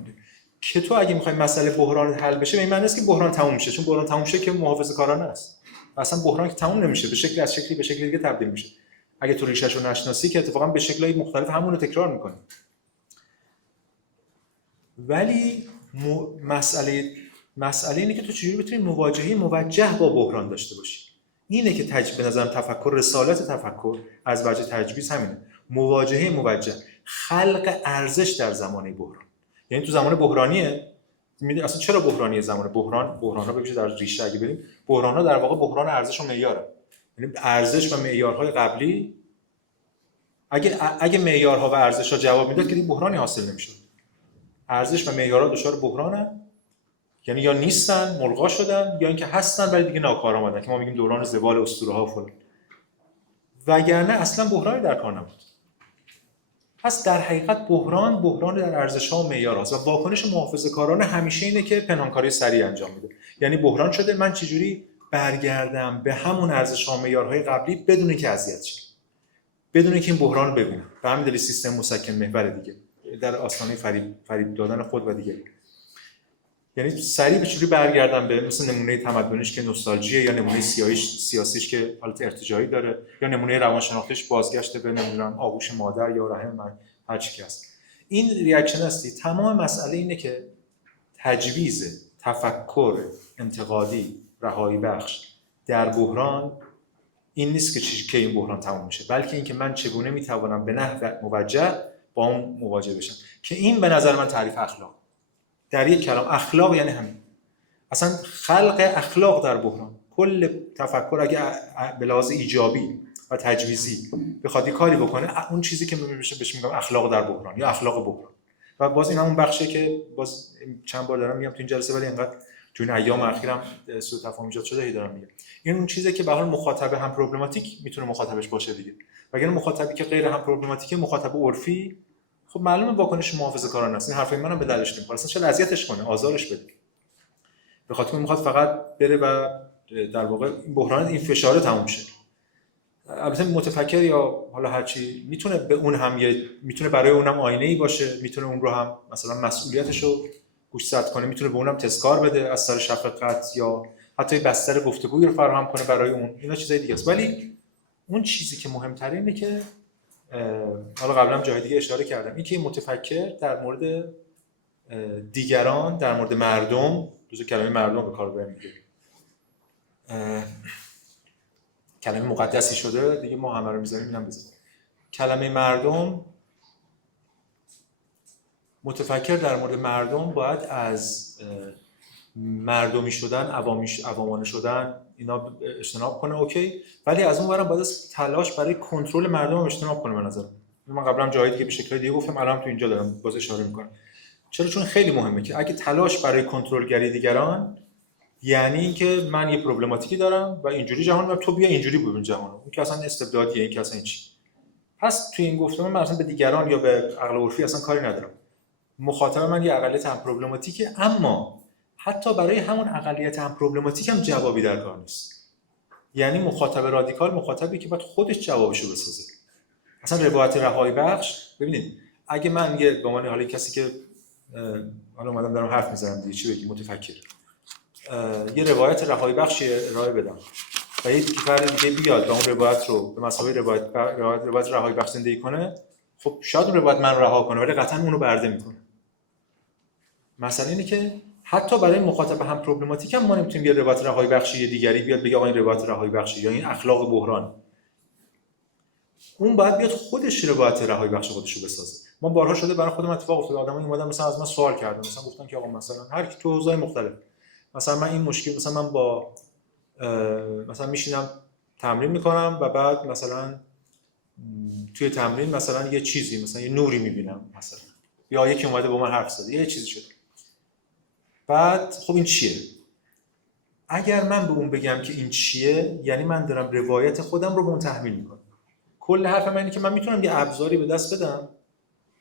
دیگه. که تو اگه میخوای مسئله بحران حل بشه به این معنی نیست که بحران تموم میشه، چون بحران تموم شه که محافظه‌کارانه است. اصلا بحران که تموم نمیشه، به شکلی از شکلی به شکل دیگه تبدیل میشه. اگه تو ریشه‌ش رو نشناسی که اتفاقا به شکل‌های مختلف همون رو تکرار می‌کنی. ولی مسئله اینه که تو چجوری بتونی مواجهه موجه با بحران داشته باشی. اینه که به نظرم تفکر، رسالت تفکر از وجه تجویز همینه. مواجهه موجه، خلق ارزش در زمانه بحران. یعنی تو زمان بحرانیه، میدونی اصلا چرا بحرانیه زمان بحران‌ها ببینید در ریشه اگه بریم، بحران‌ها در واقع بحران ارزش و معیاره. یعنی ارزش و معیارهای قبلی اگه معیارها و ارزش‌ها جواب میداد که دیگه بحرانی حاصل نمی‌شد. ارزش و معیارها دچار بحرانن، یعنی یا نیستن ملغا شدن یا اینکه هستن ولی دیگه ناکارآمدن که ما میگیم دوران زوال اسطوره‌ها فلان، وگرنه اصلا بحرانی در کار نبود. پس در حقیقت بحران در ارزش‌ها و معیارهاست و واکنش محافظه‌کارانه همیشه اینه که پنهانکاری سریع انجام میده. یعنی بحران شده، من چجوری برگردم به همون ارزش ها و معیارهای قبلی بدون اینکه اذیت شم، بدون اینکه این بحران رو ببینم. به همین دلیل سیستم مسکن محور دیگه در آستانه فریب دادن خود و دیگری. یعنی سریع به چجوری برگردم به مثل نمونه تمدنیش که نوستالژیه، یا نمونه سیاسیش که حالت ارتجاعی داره، یا نمونه روانشناختیش بازگشت به نمیدونم آغوش مادر یا رحم من، هر چی که هست. این ریاکشن هستی. تمام مسئله اینه که تجویز تفکر انتقادی رهایی بخش در بحران این نیست که این بحران تموم میشه، بلکه اینکه من چگونه میتوانم به نحو موجه با اون مواجه بشم، که این به نظر من تعریف اخلاق. در یک کلام اخلاق یعنی همین، اصلا خلق اخلاق در بحران. کل تفکر اگه به لحاظ ایجابی و تجویزی بخواد کاری بکنه، اون چیزی که بهش میگم اخلاق در بحران یا اخلاق بحران. و باز این همون بخشه که باز چند بار دارم میگم تو این جلسه، ولی انقدر تو این ایام اخیرم سوء تفاهم ایجاد شده هی دارم میگم. این اون چیزی که به هر حال مخاطب هم پروبلماتیک میتونه مخاطبش باشه دیگه. وگرنه مخاطبی که غیر هم پروبلماتیکه، مخاطب عرفی، خب معلومه واکنش محافظه‌کارانه است. این حرفای منم به دلش نمیخوره. اصلا چرا اذیتش کنه، آزارش بده. به خاطر اینکه میخواد فقط بره و در واقع این بحران، این فشار تموم شه. البته متفکر یا حالا هر چی میتونه به اون هم میتونه برای اونم آینه‌ای باشه، میتونه اون رو هم مثلا مسئولیتش رو گوشزد کنه، میتونه به اونم تذکار بده از سر شفقت، یا حتی بستر گفتگویی رو فراهم کنه برای اون. اینا چیزای دیگه است. ولی اون چیزی که مهم‌تره اینه که حالا قبلا جای دیگه اشاره کردم، این که متفکر در مورد دیگران، در مورد مردم، روز کلمه مردم به کار میگیره، کلمه مقدسی شده دیگه، ما همه رو میذاریم اینم بذاریم. کلمه مردم، متفکر در مورد مردم باید از مردمی شدن، عوامانه شدن اینا اجتناب کنه، اوکی، ولی از اون ورم باید از تلاش برای کنترل مردم اجتناب کنه. به نظر من قبلا جایی دیگه به شکل دیگه گفتم، الان تو اینجا دارم باز اشاره میکنم. چرا؟ چون خیلی مهمه که اگه تلاش برای کنترلگری دیگران یعنی اینکه من یه پروبلماتیکی دارم و اینجوری جهان، و تو بیا اینجوری ببین جهان، اون که اصلا استبدادیه، این که اصلا چی. پس تو این گفتمان من اصلا به دیگران یا به عقل عرفی اصلا کاری ندارم. مخاطب من یه اقلیت هم پروبلماتیکه، اما حتی برای همون اقلیت هم پروبلماتیک هم جوابی در کار نیست. یعنی مخاطب رادیکال مخاطبی که باید خودش جوابشو بسازه. اصلا روایت رهایی بخش، ببینید اگه من یه به عنوان حالا کسی که حالا اومدم دارم حرف میزنم دیگه، چی بگیم، متفکر، یه روایت رهایی بخشی ارائه بدم و یه فرد دیگه بیاد و اون روایت رو به مسابقه روایت رهایی بخش زندگی کنه، خب شاید اون روایت من رها کنه، ولی قطعا اونو برده میکنه. مسئله اینه که حتی برای مخاطب هم پروبلماتیک هم ما نمیتونیم یه روایت رهایی بخشی دیگری بیاد بگه آقا این روایت رهایی بخشی یا این اخلاق بحران. اون باید بیاد خودش روایت رهایی بخش خودش رو بسازه. ما بارها شده برای خودم اتفاق افتاده، آدمایی اومدن مثلا از من سوال کردن، مثلا گفتن که آقا مثلا هر کی تو حوزه‌های مختلف، مثلا من این مشکل، مثلا من با مثلا میشینم تمرین میکنم و بعد مثلا توی تمرین مثلا یه چیزی، مثلا یه نوری میبینم مثلا، یا یکی اومده با من حرف زده، یه چیزی شده، بعد خب این چیه؟ اگر من به اون بگم که این چیه، یعنی من دارم روایت خودم رو به اون تحمیل میکنم. کل حرف من اینه که من میتونم یه ابزاری به دست بدم،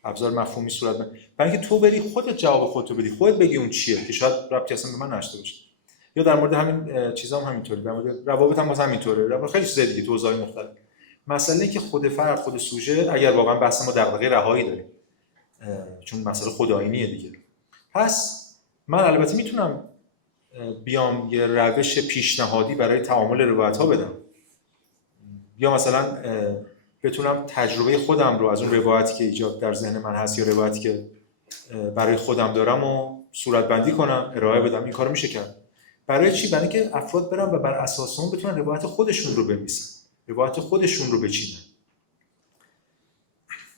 ابزار مفهومی صورت من، برای اینکه تو بری خودت جواب خودتو بدی، خودت بگی اون چیه، که شاید ربطی اصلا به من نداشته باشه. یا در مورد همین چیزا هم همینطوری، در مورد روابط هم همینطوره، در مورد خیلی چیزا دیگه تو حوزه‌های مختلف. مسئله که خود فرد، خود سوژه، اگر واقعا بحث ما دغدغه رهایی داریم، چون مسئله خودآیینیه دیگه، پس من البته میتونم بیام یه روش پیشنهادی برای تعامل روایت‌ها بدم، یا مثلا بتونم تجربه خودم رو از اون روایتی که ایجاد در ذهن من هست یا روایتی که برای خودم دارم و صورتبندی کنم، ارائه بدم. این کارو میشه کرد. برای چی؟ برای اینکه افراد برن و بر اساس اون بتونن روایت خودشون رو بنویسن، روایت خودشون رو بچینن.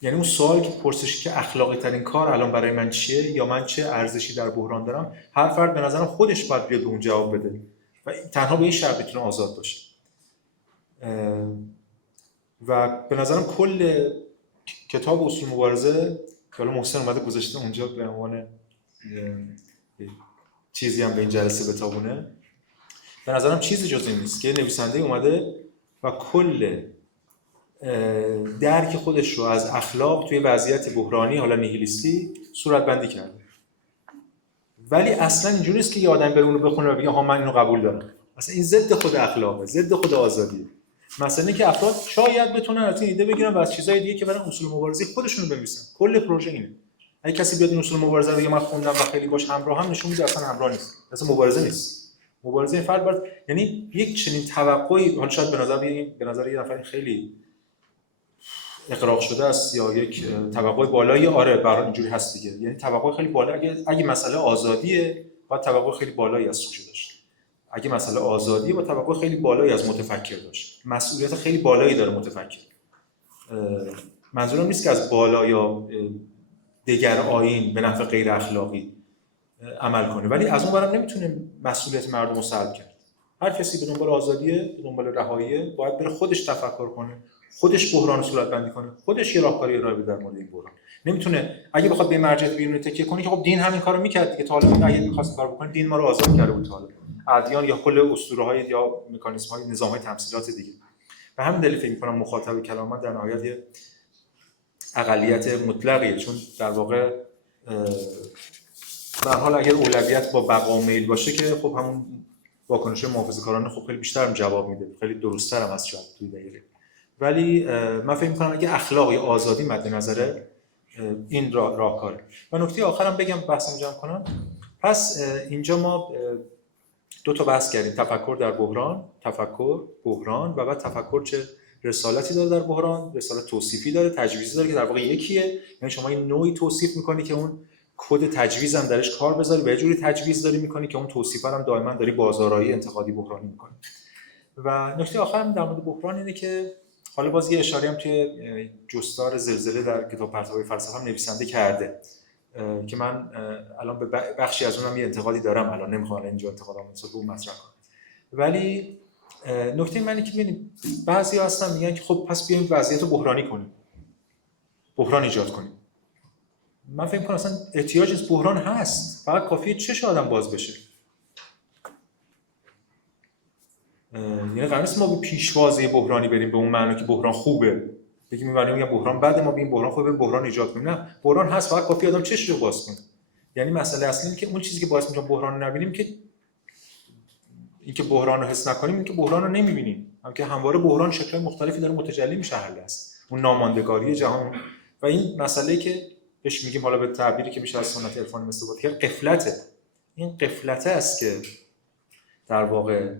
یعنی اون سوال که پرسشی که اخلاقی ترین کار الان برای من چیه، یا من چه ارزشی در بحران دارم، هر فرد به نظرم خودش باید بیاد به اون جواب بده و تنها به این شرط میتونه آزاد باشه. و به نظرم کل کتاب اصول مبارزه که حالا محسن اومده گذاشته اونجا به عنوان چیزی هم به این جلسه بتابونه، به نظرم چیزی جز این نیست که نویسنده اومده و کل درک خودش رو از اخلاق توی وضعیت بحرانی، حالا نیهیلیستی، صورت بندی کرده ولی اصلا اینجوری نیست که یه آدم بره اونو بخونه و بگه ها من اینو قبول دارم. اصلا این ضد خود اخلاقه، ضد خود آزادیه. مثلا اینکه افراد شاید بتونن از این ایده بگیرن و از چیزای دیگه که برن اصول مبارزه خودشونو بنویسن. کل پروژه اینه. اگه کسی بیاد این اصول مبارزه رو بگه من خوندم و خیلی باش همراه هم، نشون میده اصلا همراه نیست. اصلا مبارزه نیست. مبارزه این فرد باید، یعنی یک چنین توقعی، حالا شاید به نظر یه نفر خیلی اقراق شده است یا یک توقع بالایی، آره برای اینجوری هست دیگه. یعنی توقع خیلی بالا، اگه مسئله آزادیه باید توقع خیلی بالایی از سوژه داشت. اگه مسئله آزادیه باید توقع خیلی بالایی از متفکر داشت. مسئولیت خیلی بالایی داره متفکر. منظورم نیست که از بالا یا دیگر آیین به نفع غیر اخلاقی عمل کنه، ولی از اون برم نمیتونه مسئولیت مردم رو سلب کرد. هر کسی به دنبال آزادیه، به دنبال رهاییه، باید بره خودش تفکر کنه، خودش بحران رو صورتبندی کنه، خودش یه راهکاری ارائه بده در مورد این بحران. نمیتونه اگه بخواد به مرجع بیرونی تکیه کنه که خب دین همین کارو میکرد دیگه، تا حالا اگه می‌خواست کار بکنه دین ما رو آزاد کرده بود، تا حالا ادیان یا کل اسطوره‌های یا مکانیزم‌های نظام‌های تمثیلات دیگه. به همین دلیل فکر می‌کنم مخاطب کلامات در نهایت یه اقلیت مطلقیه، چون در واقع به هر حال اگر اولویت با بقا میل باشه که خب همون واکنش محافظه‌کارانه خب خیلی بیشتر جواب میده، خیلی درست‌تر هم از شاید توی دقیقه. ولی من فکر می‌کنم اگه اخلاق یا آزادی مد نظره این راهکاره. و نکته آخرم بگم بحثم جمع کنم. پس اینجا ما دو تا بحث کردیم، تفکر در بحران، تفکر بحران و بعد تفکر چه رسالتی داره در بحران، رسالت توصیفی داره، تجویزی داره که در واقع یکیه، یعنی شما این نوعی توصیف می‌کنی که اون کد تجویز هم درش کار بذاری و یه جوری تجویز داری می‌کنی که اون توصیف هم دائما داری بازارایی انتقادی بحرانی می‌کنی. و نکته آخرم در مورد بحران اینه که حالا باز یه اشاره‌ای هم توی جستار زلزله در کتاب پرتوهای فلسفه هم نویسنده کرده که من الان به بخشی از اونم یه انتقادی دارم، الان نمی‌خوام اینجا انتقادام رو اون مطرح کنم. ولی نکته من اینه که ببینید بعضی‌ها هستن میگن که خب پس بیایم وضعیت رو بحرانی کنیم، بحران ایجاد کنیم. من فکر می‌کنم اصلا احتیاج از بحران هست، فقط کافیه چش آدم باز بشه. یعنی قرار نیست ما به پیشوازه بحرانی بریم به اون معنی که بحران خوبه، بگیم میگم بحران بده ما ببین بحران خوبه بحران ایجاد کنیم. نه، بحران هست، فقط کافیه آدم چشش رو باز کنه. یعنی مسئله اصلی اینه که اون چیزی که باعث میشه بحران رو نبینیم که اینکه بحران رو حس نکنیم، اینکه بحران رو نمی‌بینیم. هم که همواره بحران شکل‌های مختلفی داره متجلی میشه، حل است. اون ناماندگاری جهان و این مسئله‌ای که بهش میگیم حالا به تعبیری که میشه از سنت عرفانی استفاده کرد، غفلته. این غفلته است که در واقع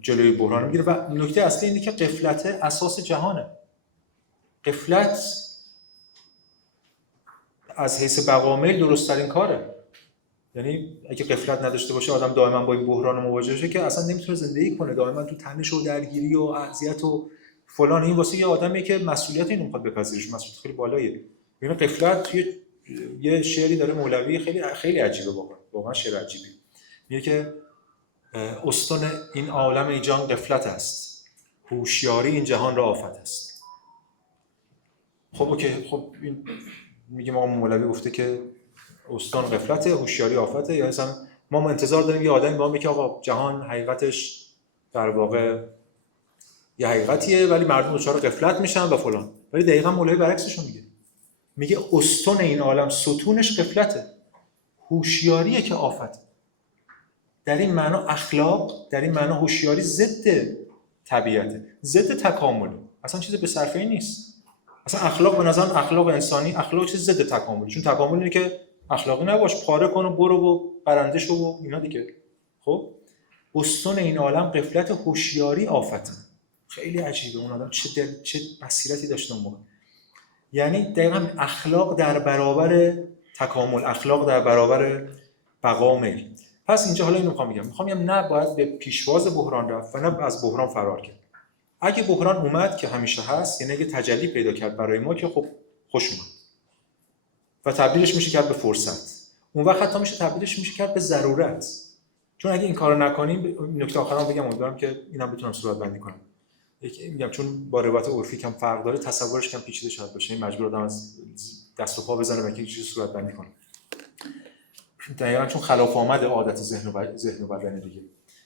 جلوی بحران میگیره و نکته اصلی اینه که غفلت اساس جهانه. غفلت از حیث بقامیل درست‌ترین کاره. یعنی اگه غفلت نداشته باشه آدم دائما با این بحران مواجه شه که اصلا نمیتونه زندگی کنه، دائما تو تنش و درگیری و اذیت و فلان. این واسه یه آدمیه که مسئولیت اینو میخواد بپذیرش، مسئولیت خیلی بالاییه. یعنی غفلت یه شعری داره مولوی خیلی عجیبه، واقعا شعر عجیبی. میگه که استون این عالم ای جان غفلت است، هوشیاری این جهان را آفت است. خب اوکی، خب این میگه ما مولوی گفته که استون غفلته، هوشیاری آفته، یا مثلا ما انتظار داریم یه آدمی به ما بگه آقا جهان حقیقتش در واقع یه حقیقتیه ولی مردم دچار غفلت میشن و فلان. ولی دقیقاً مولوی برعکسش رو میگه استون این عالم ستونش غفلته، هوشیاریه که آفته. در این معنا اخلاق، در این معنا هوشیاری ضد طبیعته، ضد تکامله، اصلا چیز به صرفه‌ای نیست. اصلا اخلاق به نظر اخلاق انسانی، اخلاق چیز ضد تکامله، چون تکامل اینه که اخلاقی نباش، پاره کن و برو و برنده شو و اینا دیگه. خب استون این عالم غفلت، هوشیاری آفته. خیلی عجیبه اون آدم چه بصیرتی داشته اون موقع. یعنی دقیقاً اخلاق در برابر تکامل، اخلاق در برابر بقا میل. پس اینجا حالا اینو میخوام نه باید به پیشواز بحران رفت و نه از بحران فرار کرد. اگه بحران اومد که همیشه هست، یعنی اگه تجلی پیدا کرد برای ما که خب خوش اومد و تبدیلش میشه کرد به فرصت. اون وقت حتی تبدیلش میشه کرد به ضرورت. چون اگه این کارو نکنیم، نکته آخرام بگم، امیدوارم که اینم بتونم صورت بندی کنم. میگم چون با روایت عرفی کم فرق داره، تصورش کم پیچیده شاید باشه، مجبور آدم از دست و پا بزنه و یک چیزی صورت بندی کنه. دقیقاً چون خلاف آمد عادت ذهن و بدن دیگه.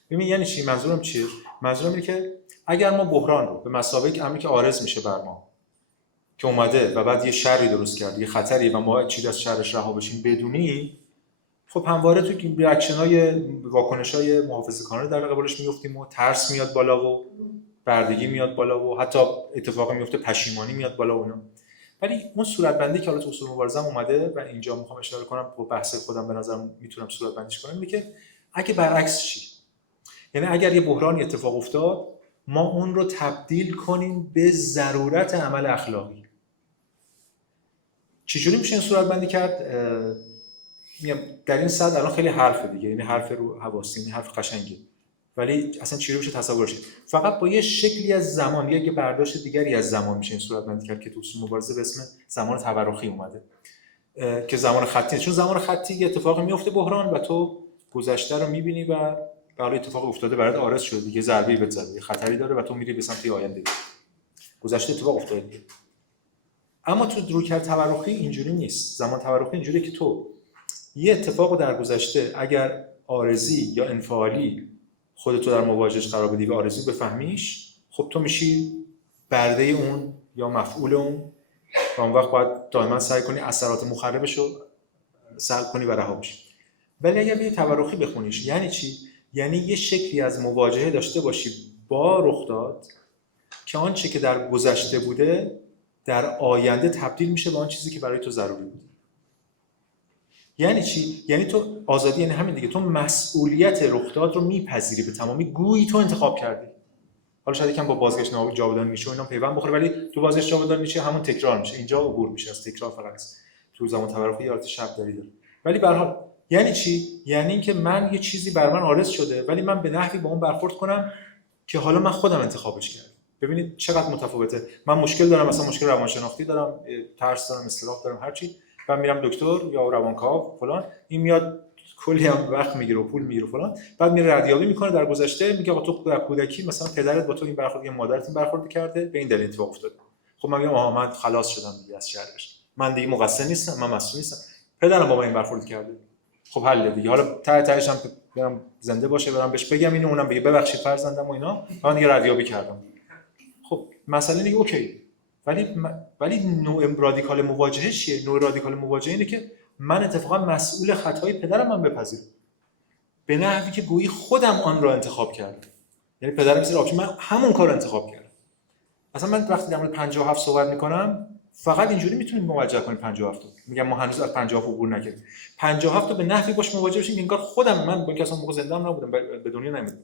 ببین یعنی چی؟ منظورم چیه؟ منظورم اینه که اگر ما بحران رو به مثابه امری که عارض میشه بر ما که اومده و بعد یه شری درست کرد، یه خطری و ما چیزی از شرش رها بشیم بدونیم، خب همواره تو ریاکشن‌های واکنش‌های محافظه‌کارانه در قبالش می‌افتیم و ترس میاد بالا و بردگی میاد بالا و حتی اتفاقی میفته پشیمانی میاد بالا و اینا. ولی اون صورتبندی که حالا تو اصول مبارزه اومده و اینجا میخوام اشاره کنم با بحث خودم به نظر میتونم صورتبندیش کنم اینه که اگه برعکس چی؟ یعنی اگر یه بحرانی اتفاق افتاد ما اون رو تبدیل کنیم به ضرورت عمل اخلاقی. چجوری میشه این صورتبندی کرد؟ میگم در این صد الان خیلی حرفه دیگه، یعنی حرف رو حواسی، یعنی حرف قشنگه، ولی اصلا چجوری میشه تصورش کرد؟ فقط با یه شکلی از زمان، یه برداشت دیگری از زمان میشه این صورتبندی کرد که تو اصول مبارزه به اسم زمان تورخی اومده که زمان خطی، چون زمان خطی یه اتفاقی میفته بحران و تو گذشته رو میبینی و برای اتفاق افتاده برات آرز شده دیگه، ضربه‌ای بهت زده، خطری داره و تو میری به سمت آینده. گذشته اتفاق افتاده دیگه. اما تو رویکرد تورخی اینجوری نیست. زمان تورخی اینجوریه که تو یه اتفاق در گذشته اگر آرزی یا انفعالی خودتو در مواجهش قرار بدی و آرزو بفهمیش، خب تو میشی برده اون یا مفعول اون و اون وقت باید دائما سعی کنی اثرات مخربش رو سلب کنی و رها بشی. ولی اگر یه تورخی بخونیش یعنی چی؟ یعنی یه شکلی از مواجهه داشته باشی با رخداد که آنچه که در گذشته بوده در آینده تبدیل میشه به آن چیزی که برای تو ضروری بوده. یعنی چی؟ یعنی تو آزادی، یعنی همین دیگه، تو مسئولیت رخداد رو میپذیری به تمامی، گویی تو انتخاب کردی. حالا شاید یکم با بازگشت جاودان میشه و اینا پیوند بخوره، ولی تو بازگشت جاودان میشه همون تکرار میشه، اینجا عبور میشه از تکرار، فقط تو زمان تورخی یادت شب داری داره. ولی به هر حال یعنی چی؟ یعنی اینکه من یه چیزی بر من آرز شده ولی من به نحوی با اون برخورد کنم که حالا من خودم انتخابش کردم. ببینید چقدر متفاوته. من مشکل دارم، مثلا مشکل روانشناختی دارم، ترس دارم، اضطراب دارم، هر چی، بعد میرم دکتر یا روانکاو فلان، این میاد کلی هم وقت میگیره و پول میگیره فلان، بعد میره ردیابی میکنه در گذشته، میگه آقا تو در کودکی مثلا پدرت با تو این برخورد یا مادرت این برخورد کرده، به این دلیل اتفاق افتاده. خب من میگم آها من خلاص شدم دیگه از شرش، من دیگه مقصر نیستم، من مسئول نیستم، پدرم با من این برخورد کرده. خب حل دیگه، حالا تهش هم برم زنده باشه برم بهش بگم اینو، اونم بگه ببخشید فرزندم و اینا، من دیگه ردیابی کردم. خب مسئله دیگه اوکی، ولی نوع رادیکال مواجهه چیه؟ نوع رادیکال مواجهه اینه که من اتفاقا مسئول خطای پدرم من بپذیرم به نحوی که گویی خودم آن را انتخاب کردم. یعنی پدرم میگه آخه من همون کارو انتخاب کردم. مثلا من وقتی در مورد 57 صحبت میکنم فقط اینجوری میتونید موجه کنید 57 رو. میگم ما هنوز از 57 عبور نکردیم. 57 رو به نحوی باش مواجه بشیم انگار خودم، من با اینکه اصلا موقع زنده‌ام نبودم، به دنیا نیومدم،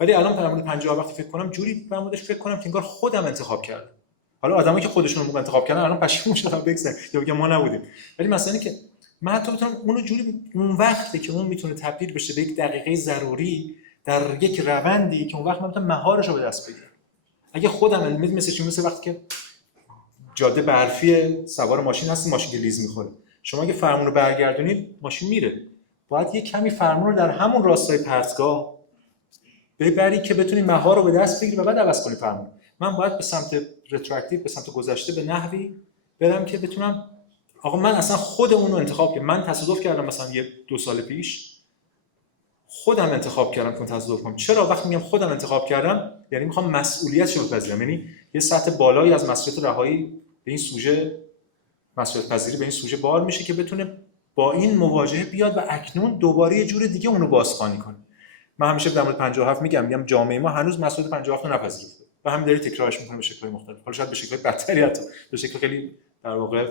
ولی الان در مورد 50 وقتی فکر کنم جوری به موردش فکر کنم که انگار خودم انتخاب کردم. حالا آدمایی که خودشون رو انتخاب کردن الان پشیمون شدن بگذارن یا بگم ما نبودیم، ولی مثلا اینکه من حتی بتونم اونو جوری، اون وقتی که اون میتونه تبدیل بشه به یک دقیقه ضروری در یک روندی که اون وقت من میتونم مهارش رو به دست بگیرم. اگه خودم مثل وقتی که جاده برفی سوار ماشین هستی، ماشین که لیز میخوره، شما اگه فرمون رو برگردونید ماشین میره، باید یه کمی فرمون رو در همون راستای پرتگاه ببری که بتونی مهار رو به دست بگیری و بعد عوض کنی فرمون. من باید به سمت رتروکتیو، به سمت گذشته به نحوی برم که بتونم آقا من اصلا خود اون رو انتخاب کردم، من تصادف کردم مثلا 1-2 سال پیش خودم انتخاب کردم که تصادف کنم. چرا وقتی میگم خودم انتخاب کردم یعنی میخوام مسئولیتش رو بپذیرم، یعنی یه سطح بالایی از مسئولیت رهایی به این سوژه، مسئولیت پذیری به این سوژه بار میشه که بتونه با این مواجهه بیاد و اکنون دوباره یه جور دیگه اون رو بازخوانی کنه. من همیشه در مورد 57 میگم جامعه ما هنوز مسئولیت 57 رو نپذیرفته و همین داره تکرارش میکنه به شکل‌های مختلف، حالا شاید به شکل‌های بدتری، حتی به شکل خیلی در واقع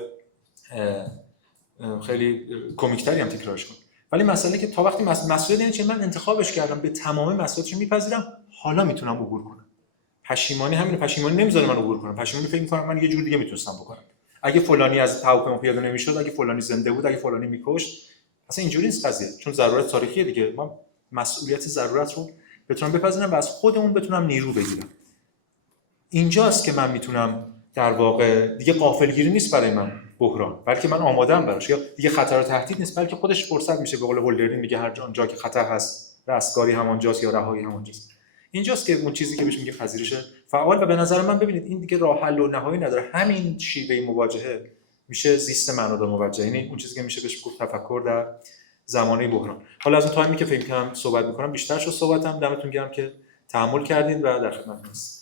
خیلی کمیک‌تری هم تکرارش کنه. ولی مسئله که تا وقتی مسئولیت یعنی چه، من انتخابش کردم، به تمام مسئولیتش میپذیرم، حالا میتونم عبور کنم. پشیمانی همین، پشیمانی نمیذاره من عبور کنم، پشیمانی فکر می‌کنم من یه جور دیگه میتونستم بکنم. اگه فلانی از هواپیما پیاده نمیشد، اگه فلانی زنده بود، اگه فلانی میکشت، اصلا اینجوری نیست قضیه، چون ضرورت تاریخیه دیگه. من مسئولیت ضرورت رو بتونم بپذیرم و از خودمون بتونم نیرو بگیرم. اینجاست که من میتونم در واقع دیگه غافلگیری نیست برای من بحران، بلکه من آماده‌ام براش، یا دیگه خطر و تهدید نیست بلکه خودش فرصت میشه. به قول هولدرین میگه هر جا که خطر هست رستگاری همانجاست یا رهایی همانجاست. اینجاست که اون چیزی که بهش میگه پذیرش فعال. و به نظر من ببینید این دیگه راه حل و نهایی نداره، همین شیوه مواجهه میشه زیست معنادار مواجهه، یعنی اون چیزی که میشه بهش گفت تفکر در زمانه بحران. حالا از اون تایمی که فکر کنم صحبت میکنم بیشتر شد صحبتم. دمتون گرم که تحمل کردید و در خدمتتون هستم.